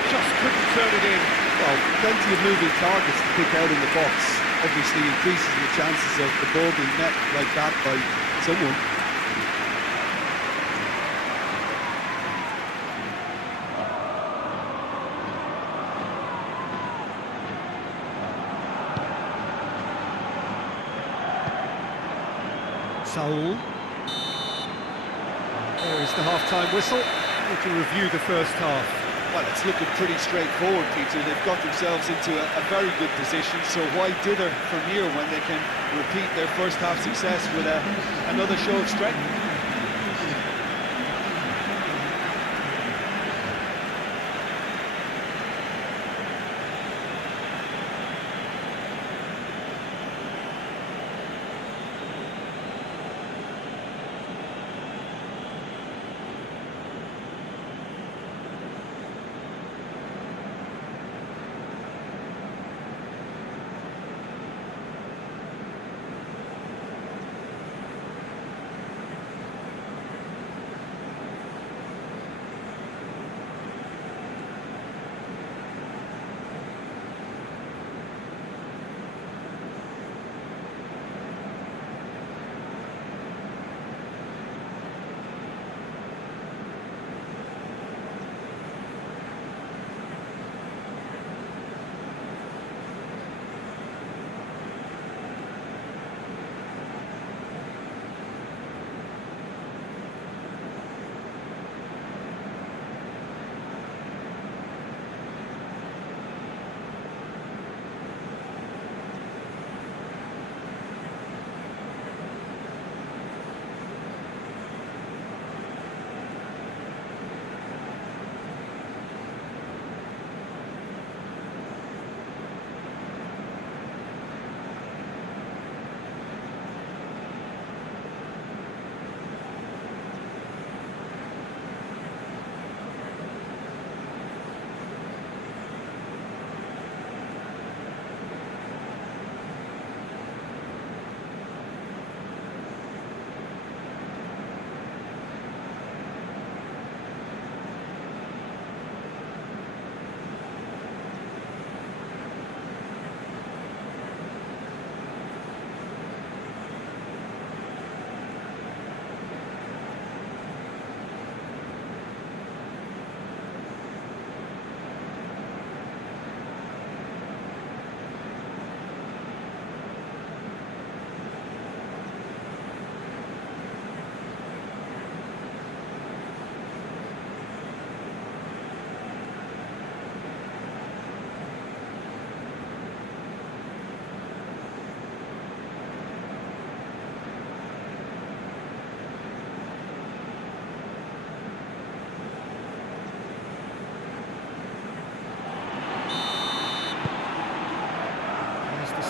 Just couldn't turn it in. Well, plenty of moving targets to pick out in the box. Obviously increases the chances of the ball being met like that by someone. Saul. There is the half-time whistle. We can review the first half. Well, it's looking pretty straightforward, Peter. They've got themselves into a very good position, so why dither from here when they can repeat their first half success with another show of strength?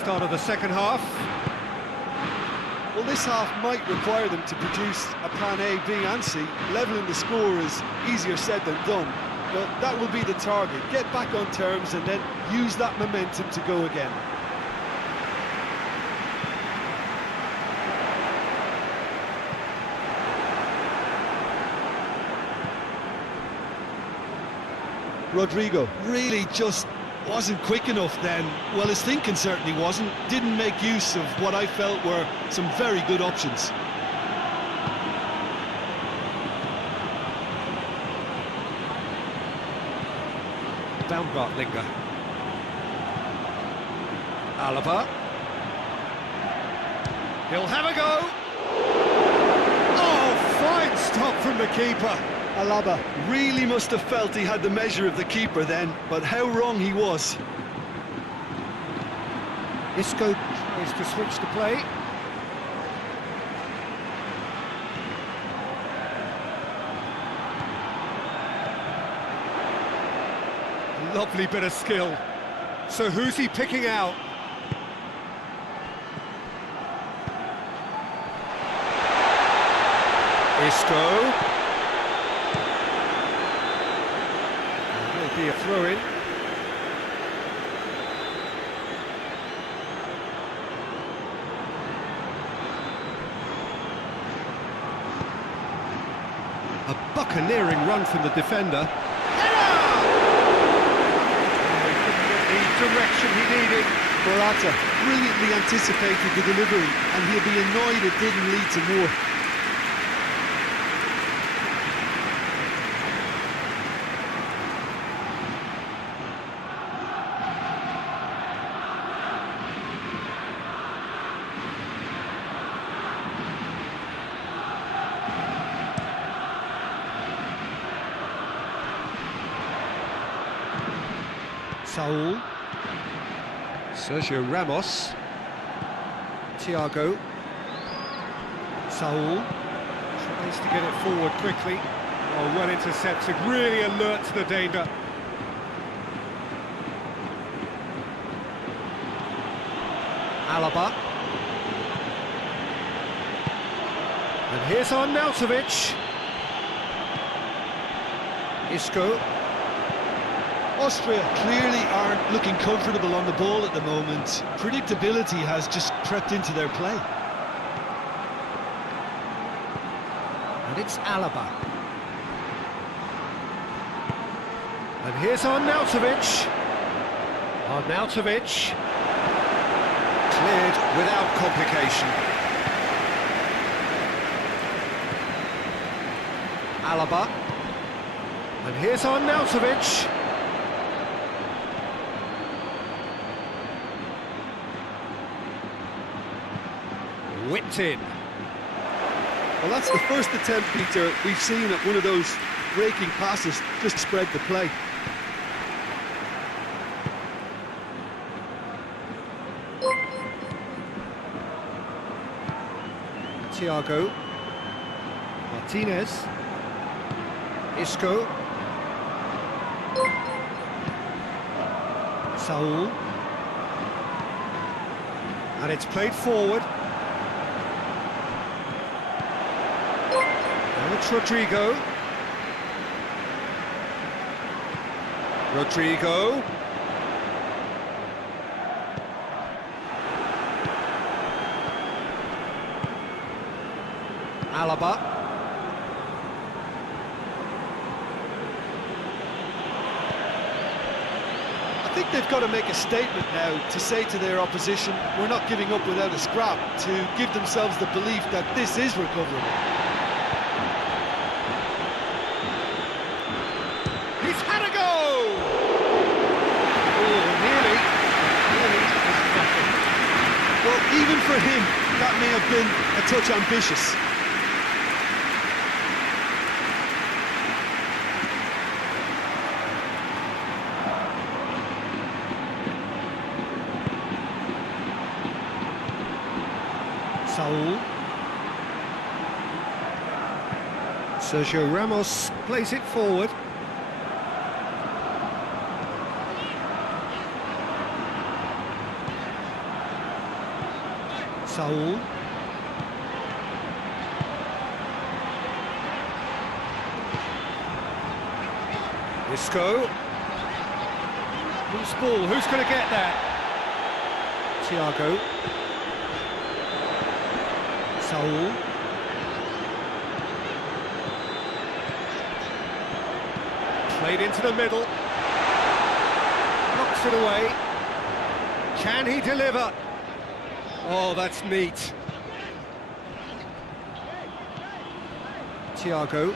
start of the second half. Well, this half might require them to produce a plan A, B and C. Levelling the score is easier said than done, but that will be the target. Get back on terms and then use that momentum to go again. Rodrigo really just wasn't quick enough then. Well, his thinking certainly wasn't. Didn't make use of what I felt were some very good options. Baumgartlinger. Alaba. He'll have a go. Oh, fine stop from the keeper. Alaba really must have felt he had the measure of the keeper then, but how wrong he was. Isco tries to switch the play. Lovely bit of skill. So who's he picking out? Isco. Be a throw-in. A buccaneering run from the defender. The direction he needed. Morata brilliantly anticipated the delivery, and he'll be annoyed it didn't lead to more. Saul, Sergio Ramos, Thiago, Saul, tries to get it forward quickly. Oh, well intercepted, really alert to the danger. Alaba. And here's Arnautovic. Isco. Austria clearly aren't looking comfortable on the ball at the moment. Predictability has just crept into their play. And it's Alaba. And here's Arnautovic. Arnautovic. Cleared without complication. Alaba. And here's Arnautovic. Whipped in. Well, that's the first attempt, Peter, we've seen at one of those breaking passes just spread the play. Thiago. Martinez. Isco. Saul. And it's played forward. Now it's Rodrigo. Rodrigo. Alaba. I think they've got to make a statement now to say to their opposition, we're not giving up without a scrap, to give themselves the belief that this is recoverable. He's had a go! Oh, nearly. Nearly was nothing. Well, even for him, that may have been a touch ambitious. Saul. Sergio Ramos plays it forward. Saul. Isco. Loose ball, who's going to get that? Thiago. Saul. Played into the middle. Knocks it away. Can he deliver? Oh, that's neat. Thiago.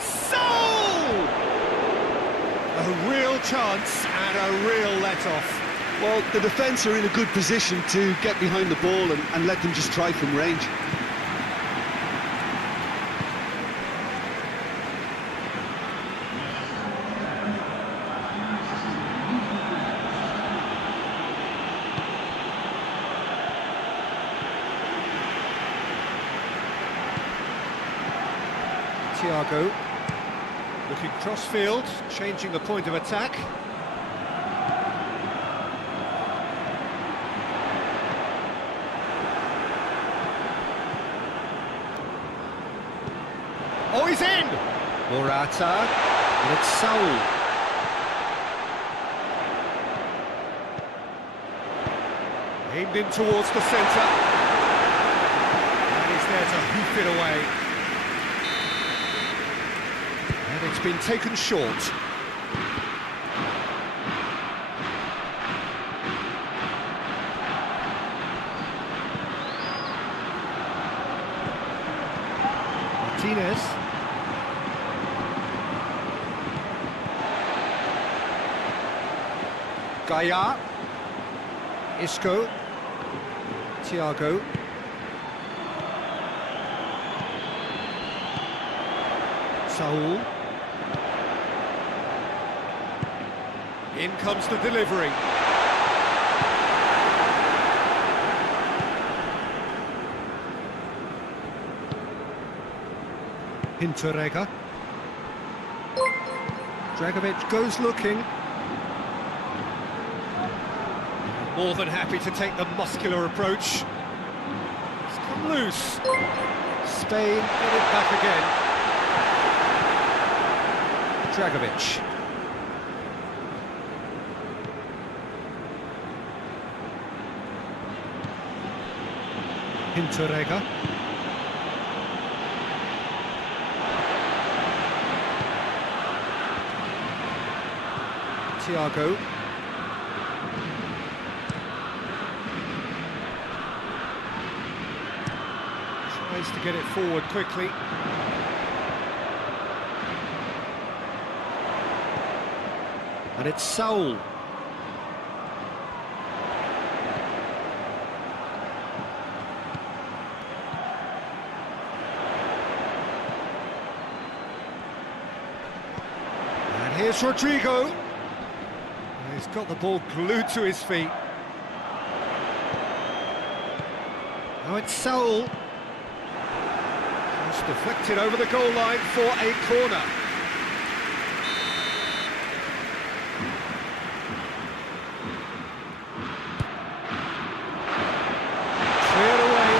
Soul! A real chance and a real let-off. Well, the defence are in a good position to get behind the ball and let them just try from range. Thiago. Looking cross-field, changing the point of attack. Oh, he's in! Morata, and it's Saul. Aimed in towards the centre. And he's there to hoof it away. And it's been taken short. Martinez. Gaia. Isco. Thiago. Saul. In comes the delivery. Hinteregger. Dragovic goes looking. More than happy to take the muscular approach. It's come loose. Spain get it back again. Dragovic. Hinteregger. Thiago. Tries to get it forward quickly. And it's Saul. And here's Rodrigo. He's got the ball glued to his feet. Now it's Saul. Just deflected over the goal line for a corner. Cleared away.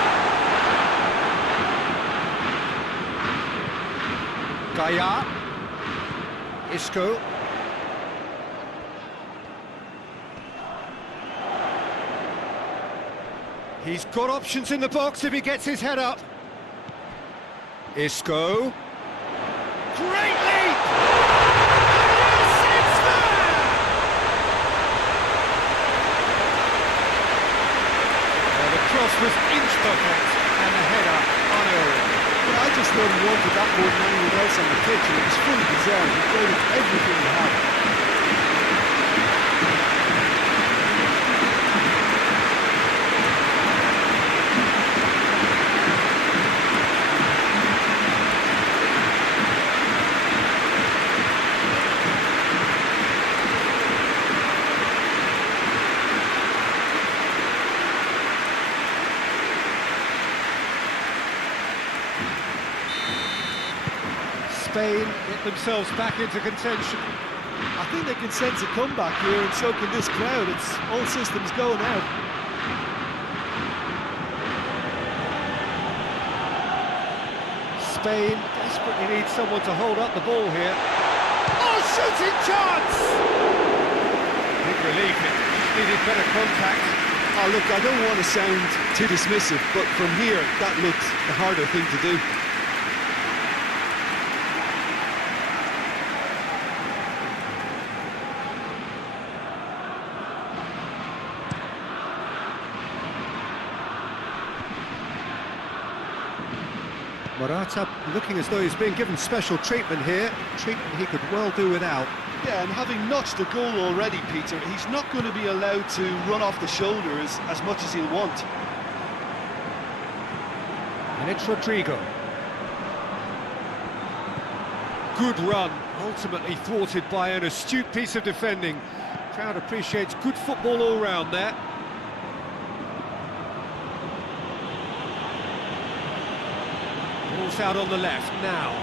Gaia. Isco. He's got options in the box if he gets his head up. Isco. Great leap! Yes, it's there! Well, the cross was inch perfect and the header unerring. Yeah, I just thought he wanted that more than anyone else on the pitch, and it was fully deserved. He played with everything he had. Spain get themselves back into contention. I think they can sense a comeback here, and so can this crowd. It's all systems go now. Spain desperately needs someone to hold up the ball here. Oh, shooting chance! Big relief, it just needed better contact. Oh, look, I don't want to sound too dismissive, but from here, that looks the harder thing to do. Morata looking as though he's being given special treatment here, treatment he could well do without. Yeah, and having notched the goal already, Peter, he's not going to be allowed to run off the shoulders as much as he'll want. And it's Rodrigo. Good run, ultimately thwarted by an astute piece of defending. Crowd appreciates good football all round there. Ball's out on the left now.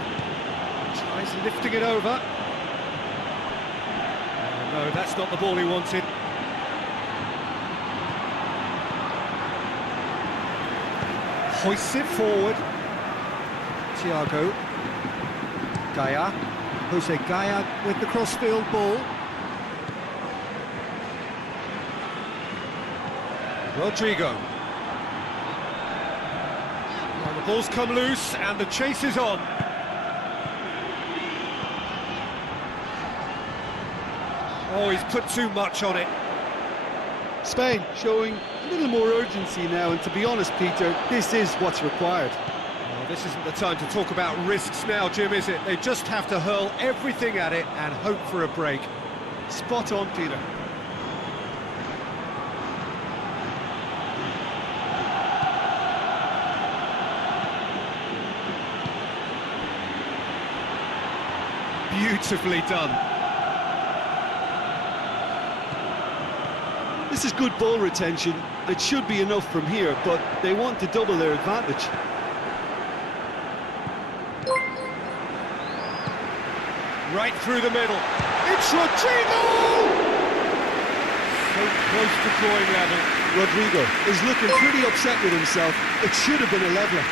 Tries lifting it over. Oh, no, that's not the ball he wanted. Hoists it forward. Thiago. Gaia. Jose Gaia with the crossfield ball. Rodrigo. Well, the ball's come loose and the chase is on. Oh, he's put too much on it. Spain showing a little more urgency now, and to be honest, Peter, this is what's required. Well, this isn't the time to talk about risks now, Jim, is it? They just have to hurl everything at it and hope for a break. Spot on, Peter. Beautifully done. This is good ball retention. It should be enough from here, but they want to double their advantage. Right through the middle. It's Rodrigo! So close to drawing level. Rodrigo is looking pretty upset with himself. It should have been a leveller.